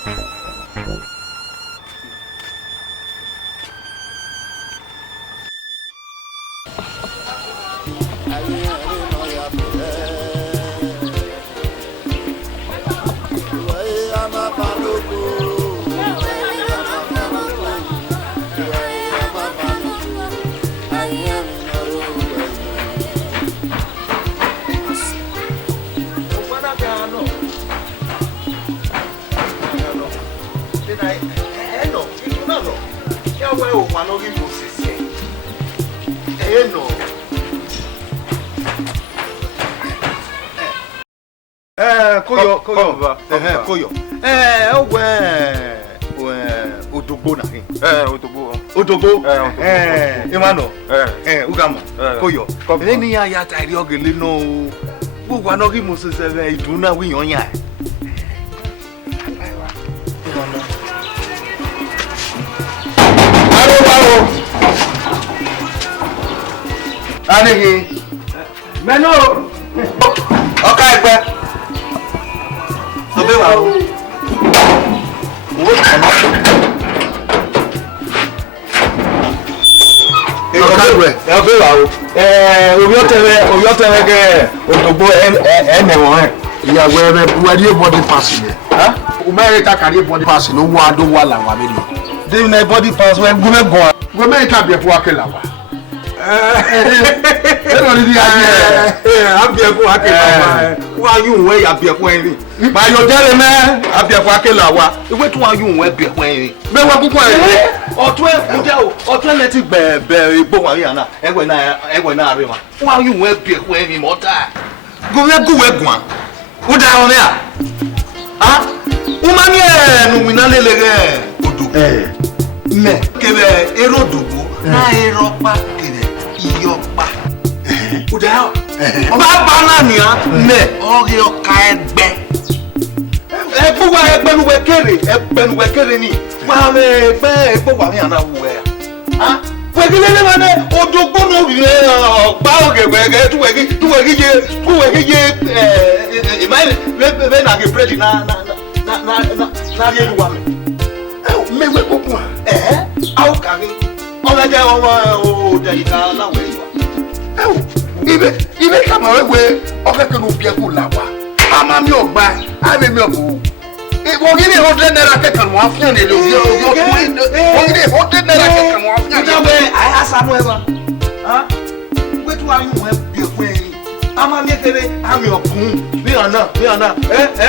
Koyo. Odogbo na hin. Odogbo. Imano. Ugamo. Koyo. Eni ya tari ogele no. Gbogbo anogi mo se se iduna wi yan yan. Anihi. Meno. Oka egbe. Obe wa o. Wo kana. Oka egbe. Obe wa o. Obi otere ke Odogbo ene won e. Ìyàwó ẹ̀rẹ̀ buwari body pass ni. O mere ta carry body pass no wo ado wa la wa me ni. Dey na body pass we go me go. Go me ta be fu akela wa. Ero ni di aye. Abieku akela wa. Wa yun we abieku erin. Ma yo jere me abieku akela wa. Iwe tun wa yun we abieku erin. Me wa pupo erin. Otun e nje o. Otun le ti gbe igbo wa yan na. Egwe na are ma. Wa yun we abieku erin mo ta. Go we gwan. Wo da on ya. Ah? Uma mi nu mi na lelere Odogbo. Me kebe ero Odogbo na ero pa kebe iyo pa. Wo da. Baba na ni a me ori oka egbe. Egbo wa egbe nu we kere ni. Wa me egbo wa mi ana wo e. Ah? Wegilele mane Odogbo no bi pa ogebe tuwegi je imagine we na ge bread na ye luwa me. Me we kokun. Awu kare. O le je o de ika la we yo. Ibe kama we o fe ke no bi eku la wa. Ama mi ogba, ame mi obu. Wo gini 100 naira ke kan mo afian ni lo yo. Wo gini 100 naira ke kan mo afian. Ina we ai asanu e ba. Ah? We tu ayun we bi eku eyin. Ama mi kere ami okun mi ana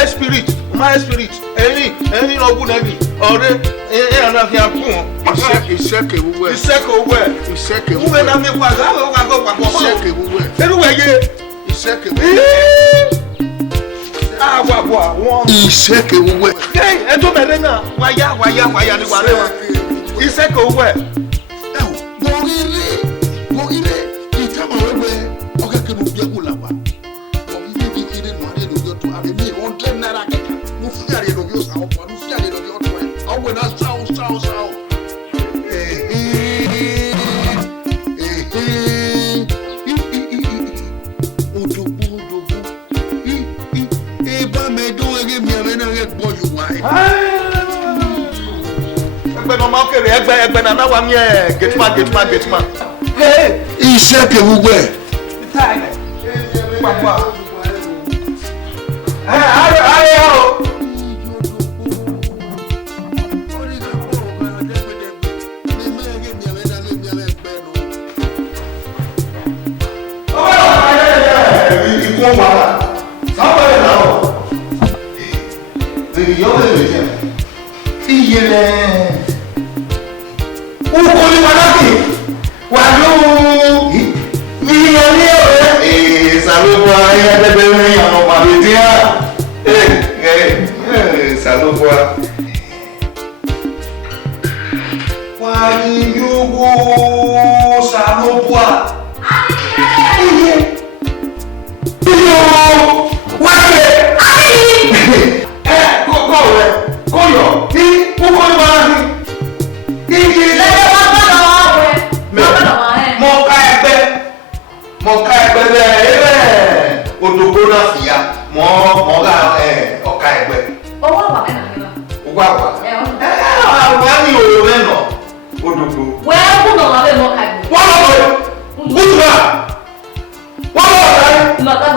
spirit my spirit eni no gun eni ore ana fi akun Iseke wuwe. Iseke wuwe na mi kwa ga go papọ̀ Iseke wuwe. Eru weye Iseke wuwe. Wa won Iseke wuwe. e to mere na waya ni ware wa Iseke wuwe. Mo ire itama wewe oke ke no bi eku la wa. Mo ire ire no ade lo yo to ame mi 100 naira ke kan. Mo fi are lo yo sa o pa, mo fi are lo yo to e. Owe na sao. Odogbo. Eba me do ege mi ame na ge gbo you why. Egbe no ma kere egbe na wa mi getma. Iseke wuwe. Time. Papa. Are o. yẹlẹ ukoli manaki wàlú mílíọ̀nù ọ̀rẹ́ sàlùbọ̀ ayélujára yànnà pàdédéà sàlùbọ̀ wàlú yòówó sàlùbọ̀ iye wáyé kókó rẹ kóyọ ní ukoli manaki iye mọ̀ká ẹgbẹ́ bẹ́ẹ̀ odògbó náà sì ya mọ̀ọ́gá ọ̀ká ẹgbẹ́. owó àwà mẹ́ta mẹ́ta. owó àwà. àwà ní òwò mẹ́nà odògbó. wẹ́ẹ́ kú nà wà bẹ́ẹ̀ mọ̀ká ẹgbẹ́. wọ́n lọ bẹ̀ kútùbà wọ́n lọ bẹ̀. mọ̀ká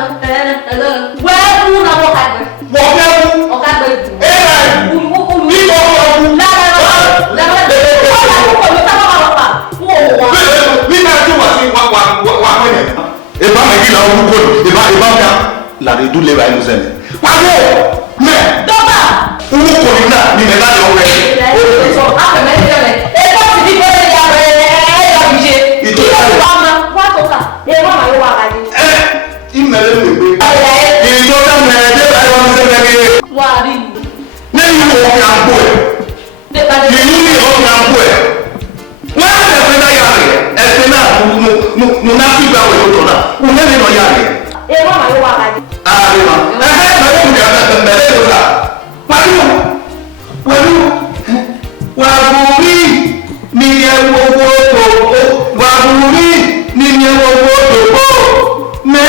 wẹ́ẹ́ kú nà mọ̀ká ẹgbẹ́. wọ́n fẹ́ kú. ọ̀ká ẹgbẹ́ ìbò. Eba me gila o ko eba ka la de dule ba inu sele wa wo me doba uwu ko ni na ni me la de owe o so a me me le e ko ti di bele ya re e ya bije ito wa ma wa to ka e ma ma yo wa ga ni imele me gbe ni to ta me de ba yo se me ge wa ri ni ni o ka bo de ba de ni o ka bo wa le fe na ya re e fe na no na fi gba we to na o le no ya re e ma ma yo wa ga ni ari ma me o ya na me le to la pariwo wa buri ni e wo to wa buri ni e wo to me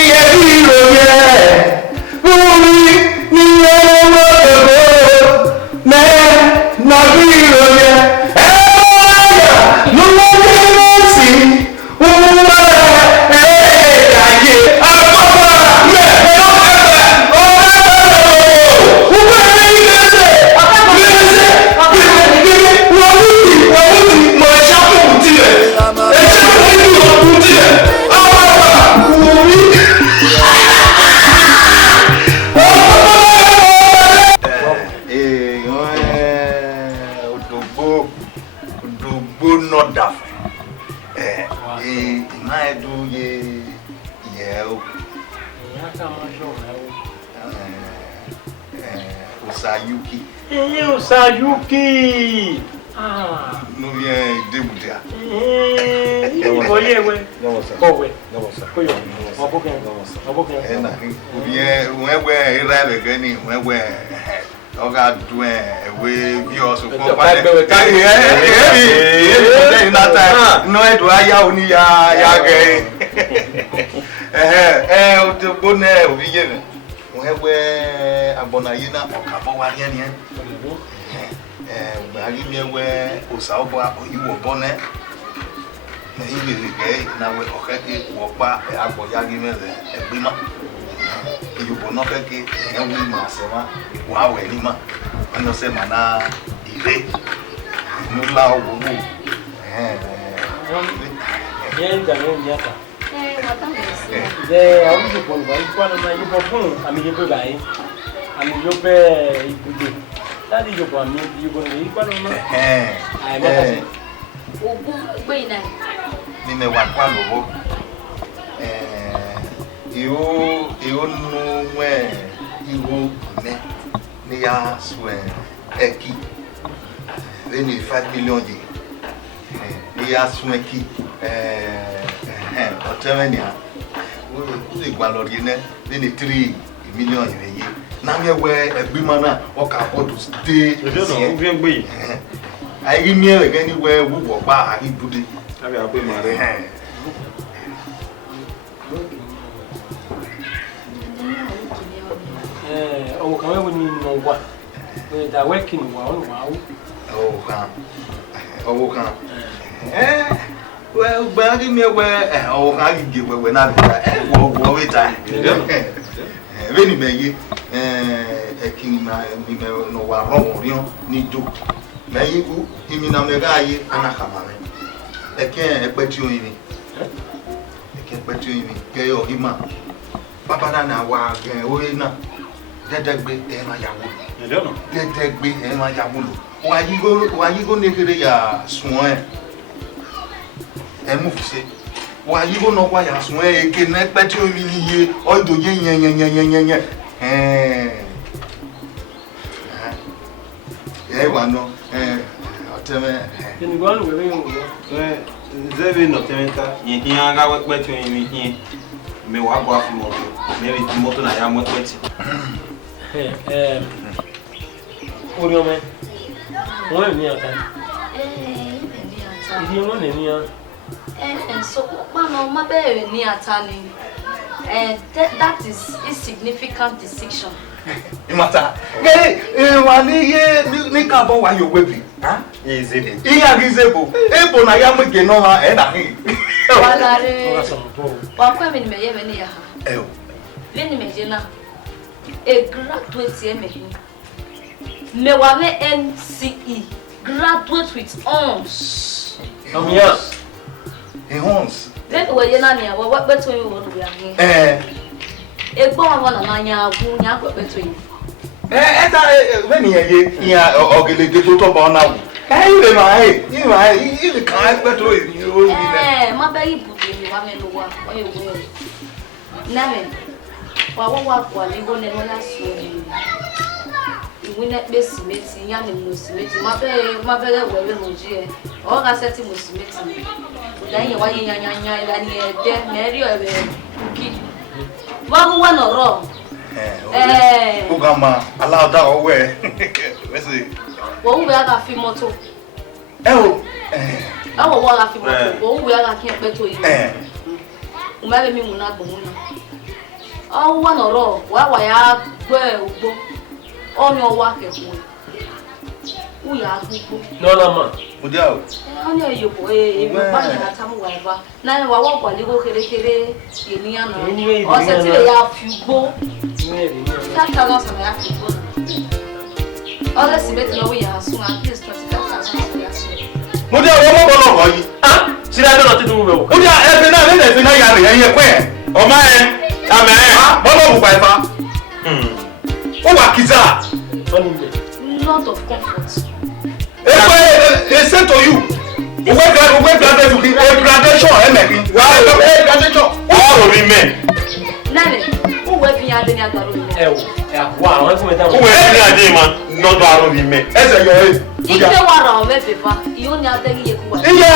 iye bi ro ye buri ni e wo to me na bi ro ye Sayuki. Sayuki. No bien debutia. Oye we. Kowe. Koyo. Oboke. Na bien wewe ira le gani wewe. Oga du we bi oso ko pa. No e do aya oni ya ge. O te bone o bi ye. Wewe abona yina okabo wa ria ni bari mewe osaobo oyiwo bone na ile ge na we okeke wo pa agbo ya gi mele egbe ma yubo no keke en wi ma se ma wa we ni ma ono se ma na ile no la owo yen da no nyata de awujo pon ba ikwa na yubo fun ami yubo bai ami yubo ibude tadi yubo ami yubo ni ikwa na ai ma kasi ogu gbe ina ni me wa kwa lowo iyo nu we iwo me ni ya swe eki ni 5 million ji ni ya swe eki otemenia o le gba lori ne ni 3 million ye na me we egbima na o ka bodu stay o fi ngbe yi ai mi e gani we wo pa ari bude abi agbe mare o kan we ni no wa we da working wa on wa o kan well bagi me we o kan gi we na wo we ta veni me yi ekini na mi me no wa ro rion ni do me yi u imi na me ga yi ana kama me epeti oyin ni epeti oyin ni ke yo ri ma papa na wa gan o na dedegbe e ma yawo Dede gbe e ma ya mulo. Wa yi go ne kere ya sun e. E mu fi se. Wa yi go no kwa ya sun e ke na pe ti o mi ni ye o do yen. Wa no oteme. Kini gwa lu we yo. Zeve no tementa. Yin aga we pe ti o yin yin. Me wa gwa fi moto. Me ri ti moto na ya mo pe ti. Orí ọmọ ẹ wọ́n ní ata ìdí wọn ní níyà. So mama ma bẹ̀rẹ̀ ní ata ni that is insignificant distinction. Imata wa ni ye ni ka bo wa yo webi iya gizebo ebo na ya mge no ha e na hin Wala re wa kwa mi ni me ye me ni ya ha leni me je na a graduate me me wa me NCE graduate with honors. Amia honors then we ye na ni wa wa beto yi wo no ya hin egbo wa na anya agu nya kwa beto yi eta we ni ye ya ogelege to to ba na wu ile ma ile kan beto yi o ni na ma be yi budu ni wa me lo wa o ye wo na me wa kwa ni go ne no la so ni we net be simeti ya me no simeti ma be we no ji e o ga seti mo simeti da ye wa ye nya ila ni e de me ri o be ki wa mu wa no ro o ga ma ala da o we we se wo we aga fi moto awo wa ga fi moto wo we aga ki pe to yi o ma be mi mu na gbo mu na o wa no ro wa ya gbe ugbo onyo wa ke ku u ya gbo no ma o dia o onyo yo ko e ba ni na tamu wa ba na wa wa kwa ligo kere ye ni ana o se ti le ya fi ugbo that cannot be ya fi ugbo all the cement no we ya sun at least 25,000 ya sun mo dia o mo bo lo yi sira do not do we o dia e fe na ya re ye pe o ma bo lo bu pa ifa o wa kiza lot of comfort they say to you we graduate to be a graduation emebi graduation o ri me nane o we fi ade ni agbaro ni wa àwọn fún mi ta o we fi ade ma no do aro ri me ese yo ike wara o me befa iyo ni ade ni yeku wa iya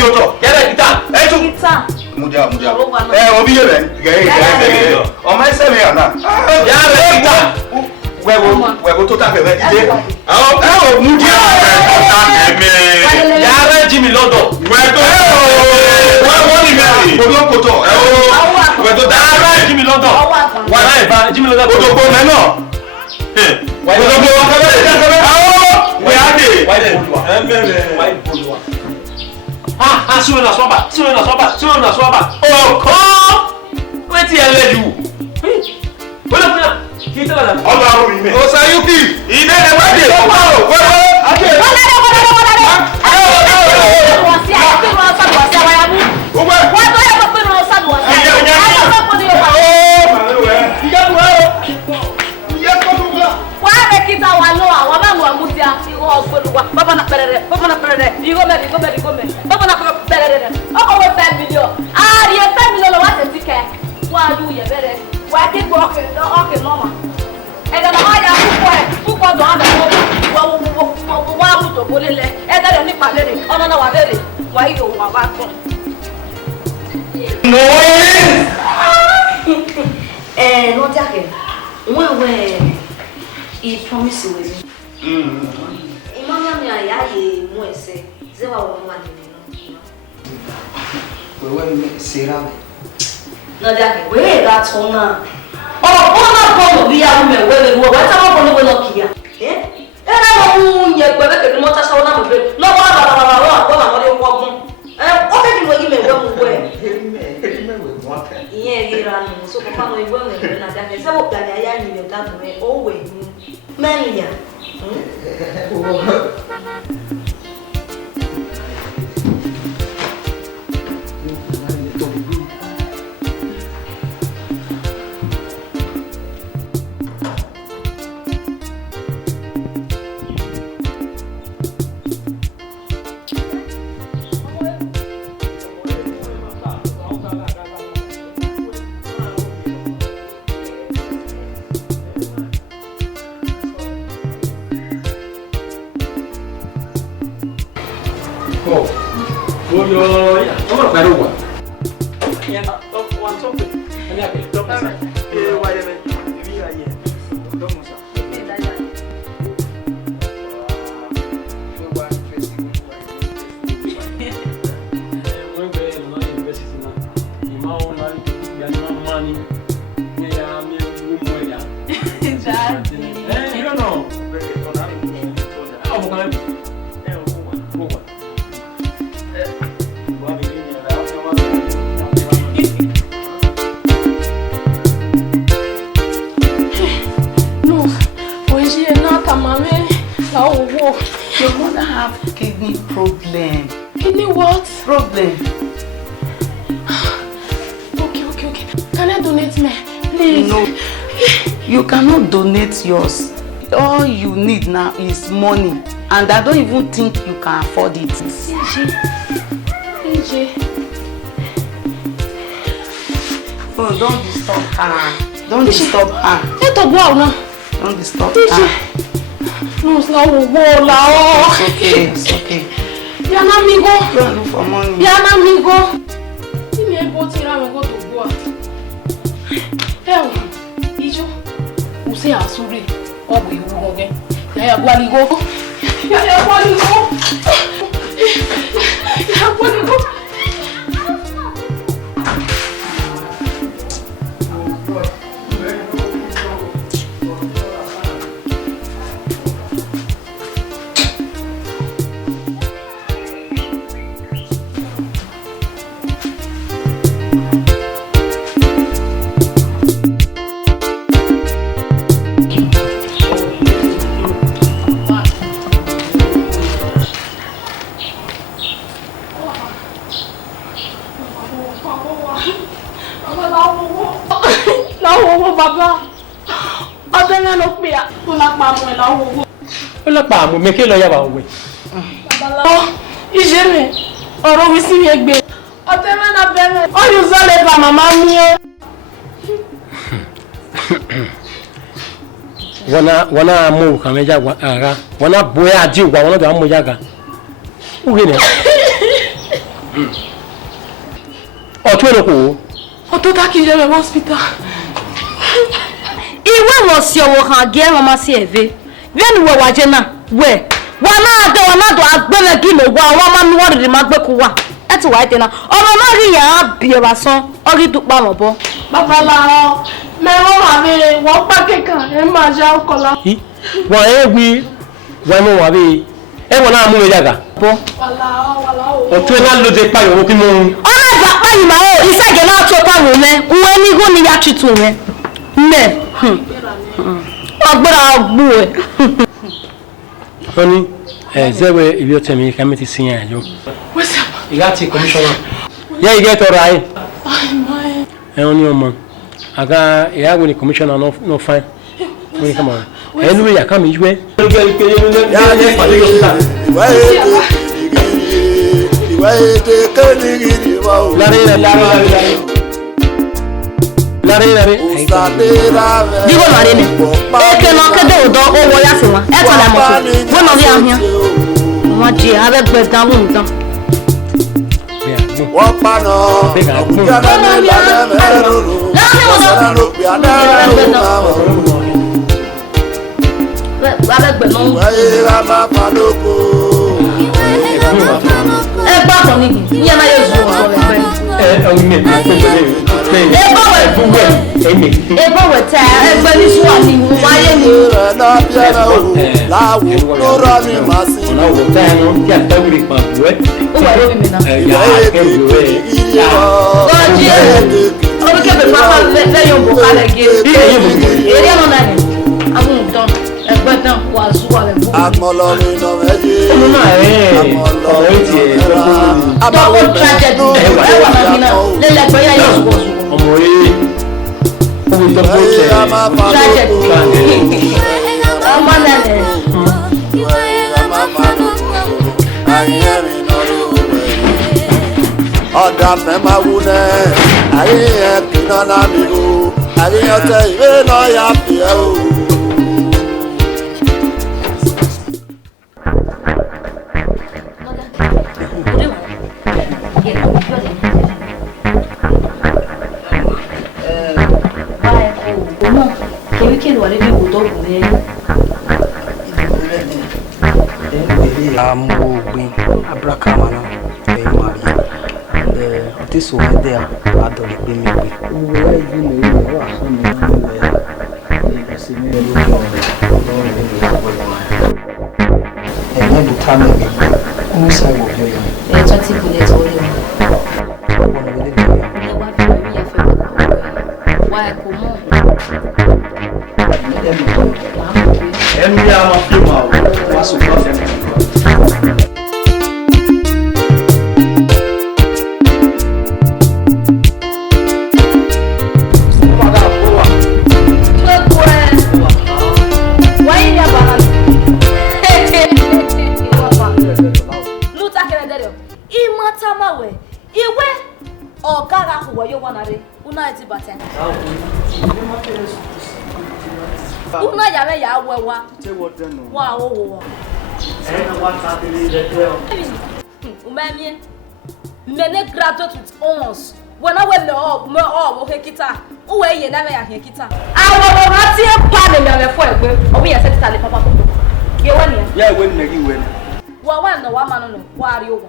yo to yara kita kita mudia obi ye be o ma se me ana yara kita wego to ta fe me ije mudia yara Jimmy London wego ni me odo koto wego yara Jimmy London wala eba Jimmy London odo ko me no odo ko wa ka we ade why bolwa siwe na swaba oko wetin eleju wala kuna kita la ọba aro mi me o sayuki ide e wa de wewe ade Baba na perere igo me baba na perere o we 5 million ye 5 million lo wa se tike wa yu ye bere wa ke go okay normal e ga na ya ku ko do anda wa mu to bolele e ga ni palere ona na wa bere wa yo wa ba ko no no jake we he promise we imanya mi ayaye mu ese zewa wo mu adini no wewe sera me no jake we ga tona ona ko bi ya me we ta mo no kia era mo nye gbe ke mo ta so na mo be no wa ba ko na mo le wo gun o te di mo yi me we mu we iye gira no so ko pa no ibo me na jake se wo plan ya ni me ta no e o we ni menya Oh. Oh, yo, yeah. Come on, better one. Yeah, one topic. And yeah, topic. Eh, why am I? We are here. Don't move, sir. Your mother have kidney problem. Kidney what? Problem. Okay. Can I donate me? Please. No. You cannot donate yours. All you need now is money. And I don't even think you can afford it. EJ. Oh, don't disturb her. Don't disturb her. Let her go out now. Don't disturb her. No, it's not Wola. It's okay, it's okay. Yana amigo. Go and look for money. Yana amigo. Give me a bottle and go to go. Hell, Ijo. You say Asuri. Oh, we will go again. Yaya Gualigo. Yaya Gualigo. Yaya Gualigo. Ọlọ́pàá àmú mi kí lọ yàbá òwe. Babaláwo, ìṣe mi, ọ̀rọ̀ wí sí mi ẹgbẹ́. Ọtẹ mẹ́ta bẹ̀rẹ̀. Ó yóò sọ lè bá màmá mi ẹ́. Wọ́n náà mú òkà mẹ́jà ara. Wọ́n náà bóyá àjí ògbà wọn lọ́dọ̀ àmú ìyága. Ó rí ni. Ọ̀tún èrò kò wó. Ọ̀tún tá kì í jẹ́ mẹ́mọ́ hospital. Iwe mo si owo kan ge mama si eve. Venu we waje na. We. Wa na do agbele gi mo wa wa ma mi wo ri ma gbe ku wa. E ti wa ite na. Omo ma ri ya bi wa san. Ori du pa mo bo. Babaláwo, me wo wa mi wo pa kekan e ma ja okola. Wọ́n ẹ̀ wí wọ́n mú wà bí ẹ̀ wọ́n náà mú mi yàgà. Babaláwo. Ọ̀tún ẹ̀ náà ló dé payọ̀ wọ́n kí mo. Ọ̀nà ìgbà pàyì máa ó ìṣàgẹ̀ náà tó pàwọ̀ mẹ́. Uwe ní gó ni ya tutu mẹ́. Mẹ́. Ọgbọ́dọ̀ ọgbù ẹ̀. Wọ́n ní ẹ̀ẹ́dẹ́gbẹ̀ ìbí ọ̀tẹ̀ mi ká mi ti sin àjọ. Ìyá ti kọmíṣọ́nà. Yẹ́ ìgẹ́ tọrọ ayé. Ẹ̀wọ̀n ní ọmọ. Àga ìyáwó ni kọmíṣọ́nà náà fáin. Wọ́n ní ká máa. Ẹnu ìyá ká mi yú ẹ́. Digo Marine, que no quede do o voy a fuma. É toda moto. Vou não ver a minha. Uma dia a ver beta então. Ọ̀dà fẹ́ máa wú nẹ́, ayé yẹn kìnnà náà mi o, ayé yẹn tẹ ìwé náà yà fi ẹ́ o. Amogbe Abrakamana Maria. This one there, I don't be me. Where you know you are some and the time who say what you are. 20 minutes only. Why come on? And we are not people. What's the problem? Una ya ya wewa. Wa wo. Umamie. Mene graduate with honors. When I went me o kita. Uwe ye na me ya kita. Awo ha tie pa me me fo egbe. Obi ya set tale papa. Ye wani ya. Ya wen na gi wen. Wa wan no wa ma no wa ari owa.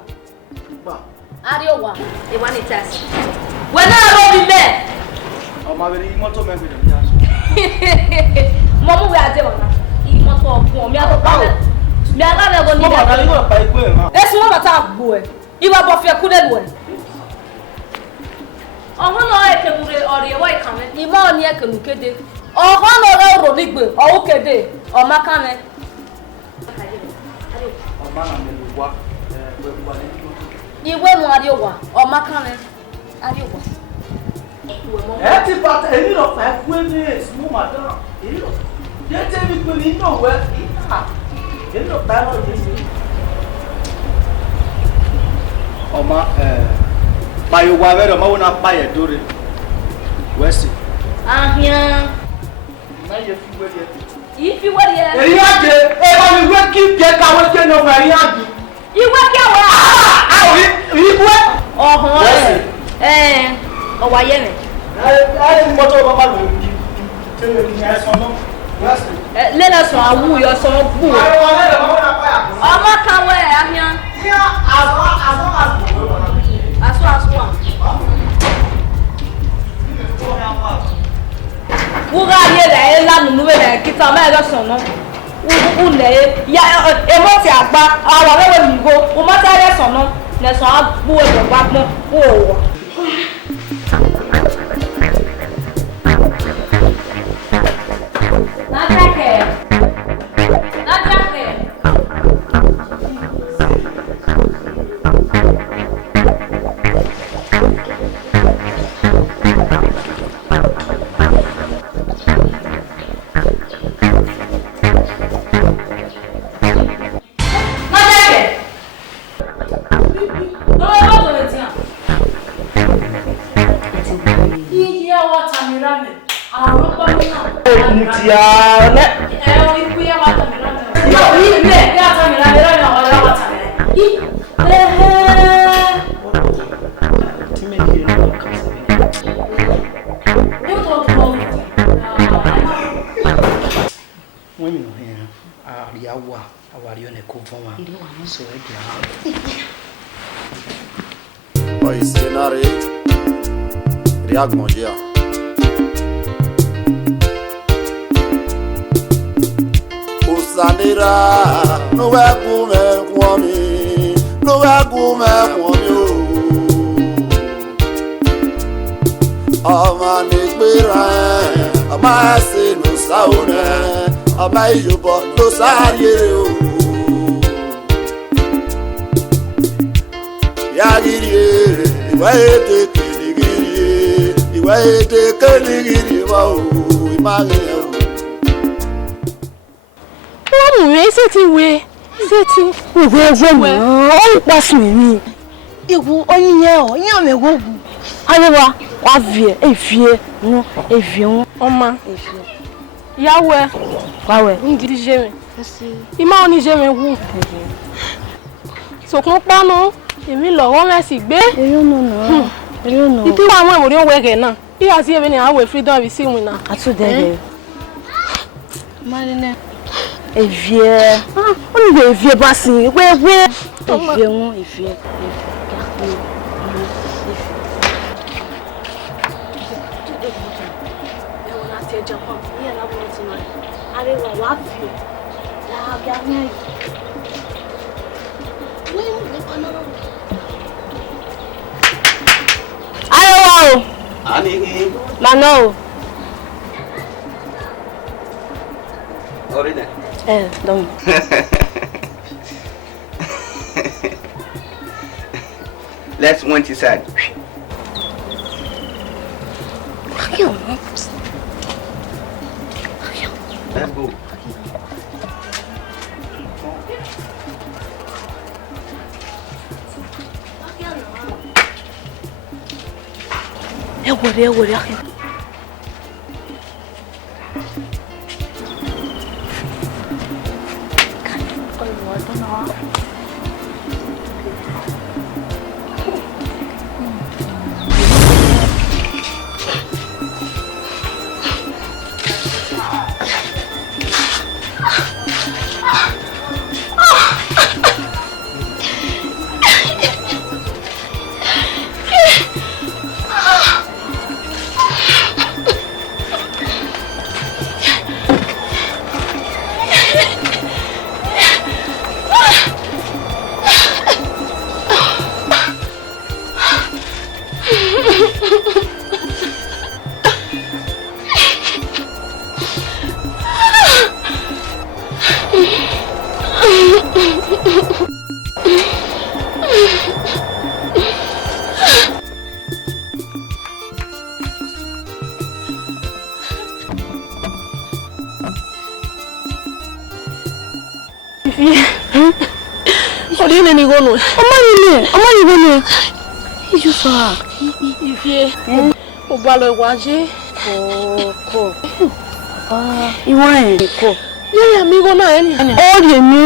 Ba. Ari owa. E wani test. When I go be there. O ma be ni moto me be dem. Momu we ade wona. I moto opun mi ato. Mi ala me go ni. Mo ba ni go pa igbe ma. Esu mo bata agbo e. Iwa bo fe ku de lu e. Ohun no e ke mure ori e wa ikan me. Ima oni e ke nu kede. Ohun no re ro nigbe, o kede, o maka me. O ma na me lu wa. Iwe mu ari owa, o maka me. Ari owa. Ẹ ti bàtà èmi lọ fà kú ní èsùn madam. Èmi lọ. Yẹ tẹ́ mi pé mi náà wẹ̀ ìhà. Èmi lọ bá lọ yẹ sí. Ọmọ pàyọ̀wọ̀ abẹ́rẹ́ ọmọ wọn náà pàyẹ̀ dóre. Wẹ́sì. Ahian. Náà yẹ fi wẹ́rẹ́ yẹ. Yìí fi wẹ́rẹ́ yẹ. Èyí àjẹ ẹ̀rọ mi wé kí jẹ́ káwé jẹ́ ní ọmọ ẹ̀rí àjì. Ìwé kẹwàá. Àwọn ìwé. Ọ̀hún ẹ̀. Ọwọ́ ayé mi. Ẹ mọ́tò bàbá lò ní tẹ́lẹ̀ ní ẹ̀sán náà. Lẹ́lẹ̀ sọ àwù yọ sọ bù. Ọmọ kan wẹ̀ ẹ̀ ahíán. Aṣọ wa. Wúrà ayé rẹ̀ ẹ̀ lánàá nùwẹ̀ rẹ̀ kíta ọmọ ẹ̀rọ sàn náà. Wúrú lẹ̀ ya èmọ̀ ti àgbá àwọn ọ̀rẹ́wẹ̀ mi go. Mo máa tẹ́lẹ̀ sàn náà. Lẹ̀sàn á bú ẹ̀rọ gbàgbọ́n kó o wọ̀. Mondia. Usanira, no é comer com mim, no é comer com mim. A manipera, a mais no sauna, a mais jubo no sario. Yagiri, vai ter que Wait, canigiri mau imagine. Wọ́n ṣe ti wé ìwé ẹgbẹ́ ó pa sùn mí. Ìwú oyin yẹn ọ̀ yín àmì ẹ̀wọ̀ ògùn. Ayéwa wà fìẹ́ èfìẹ́ wọn. Ọmọ ìyàwó ẹ wàwẹ̀ ń gidi ṣe mi. Ìmọ̀ ò ní ṣe mi wù. Sòkun pánú èmi lọ́wọ́ mẹ́sì gbé. Èyí ò nù. Itu wa mo ri o wege na. Bi asi ebe ni awe freedom we see we na. Atu dede. Marine. Evie. On veut evie passer. Ouais. Evie on evie. Hello. Ani. Mano. Orine. Don't. Let's went inside. Let's go. Agora. Odine ni gonu. Omani. Ijufa. Ifie. O ba lo waje. Ko. Iwan ko. Yaya mi gona eni. O de mi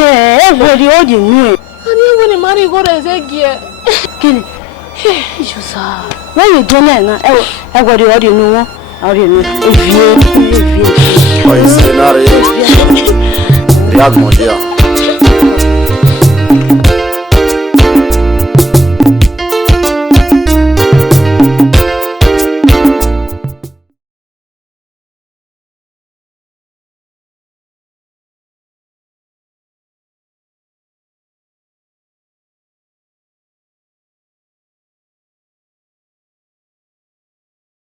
o de mi. Ani woni mari go re se gie. Kini. Ijusa. Why you do na? E go de o de nu won. O de nu. Evie. Oi, cenário. Riad Mondial.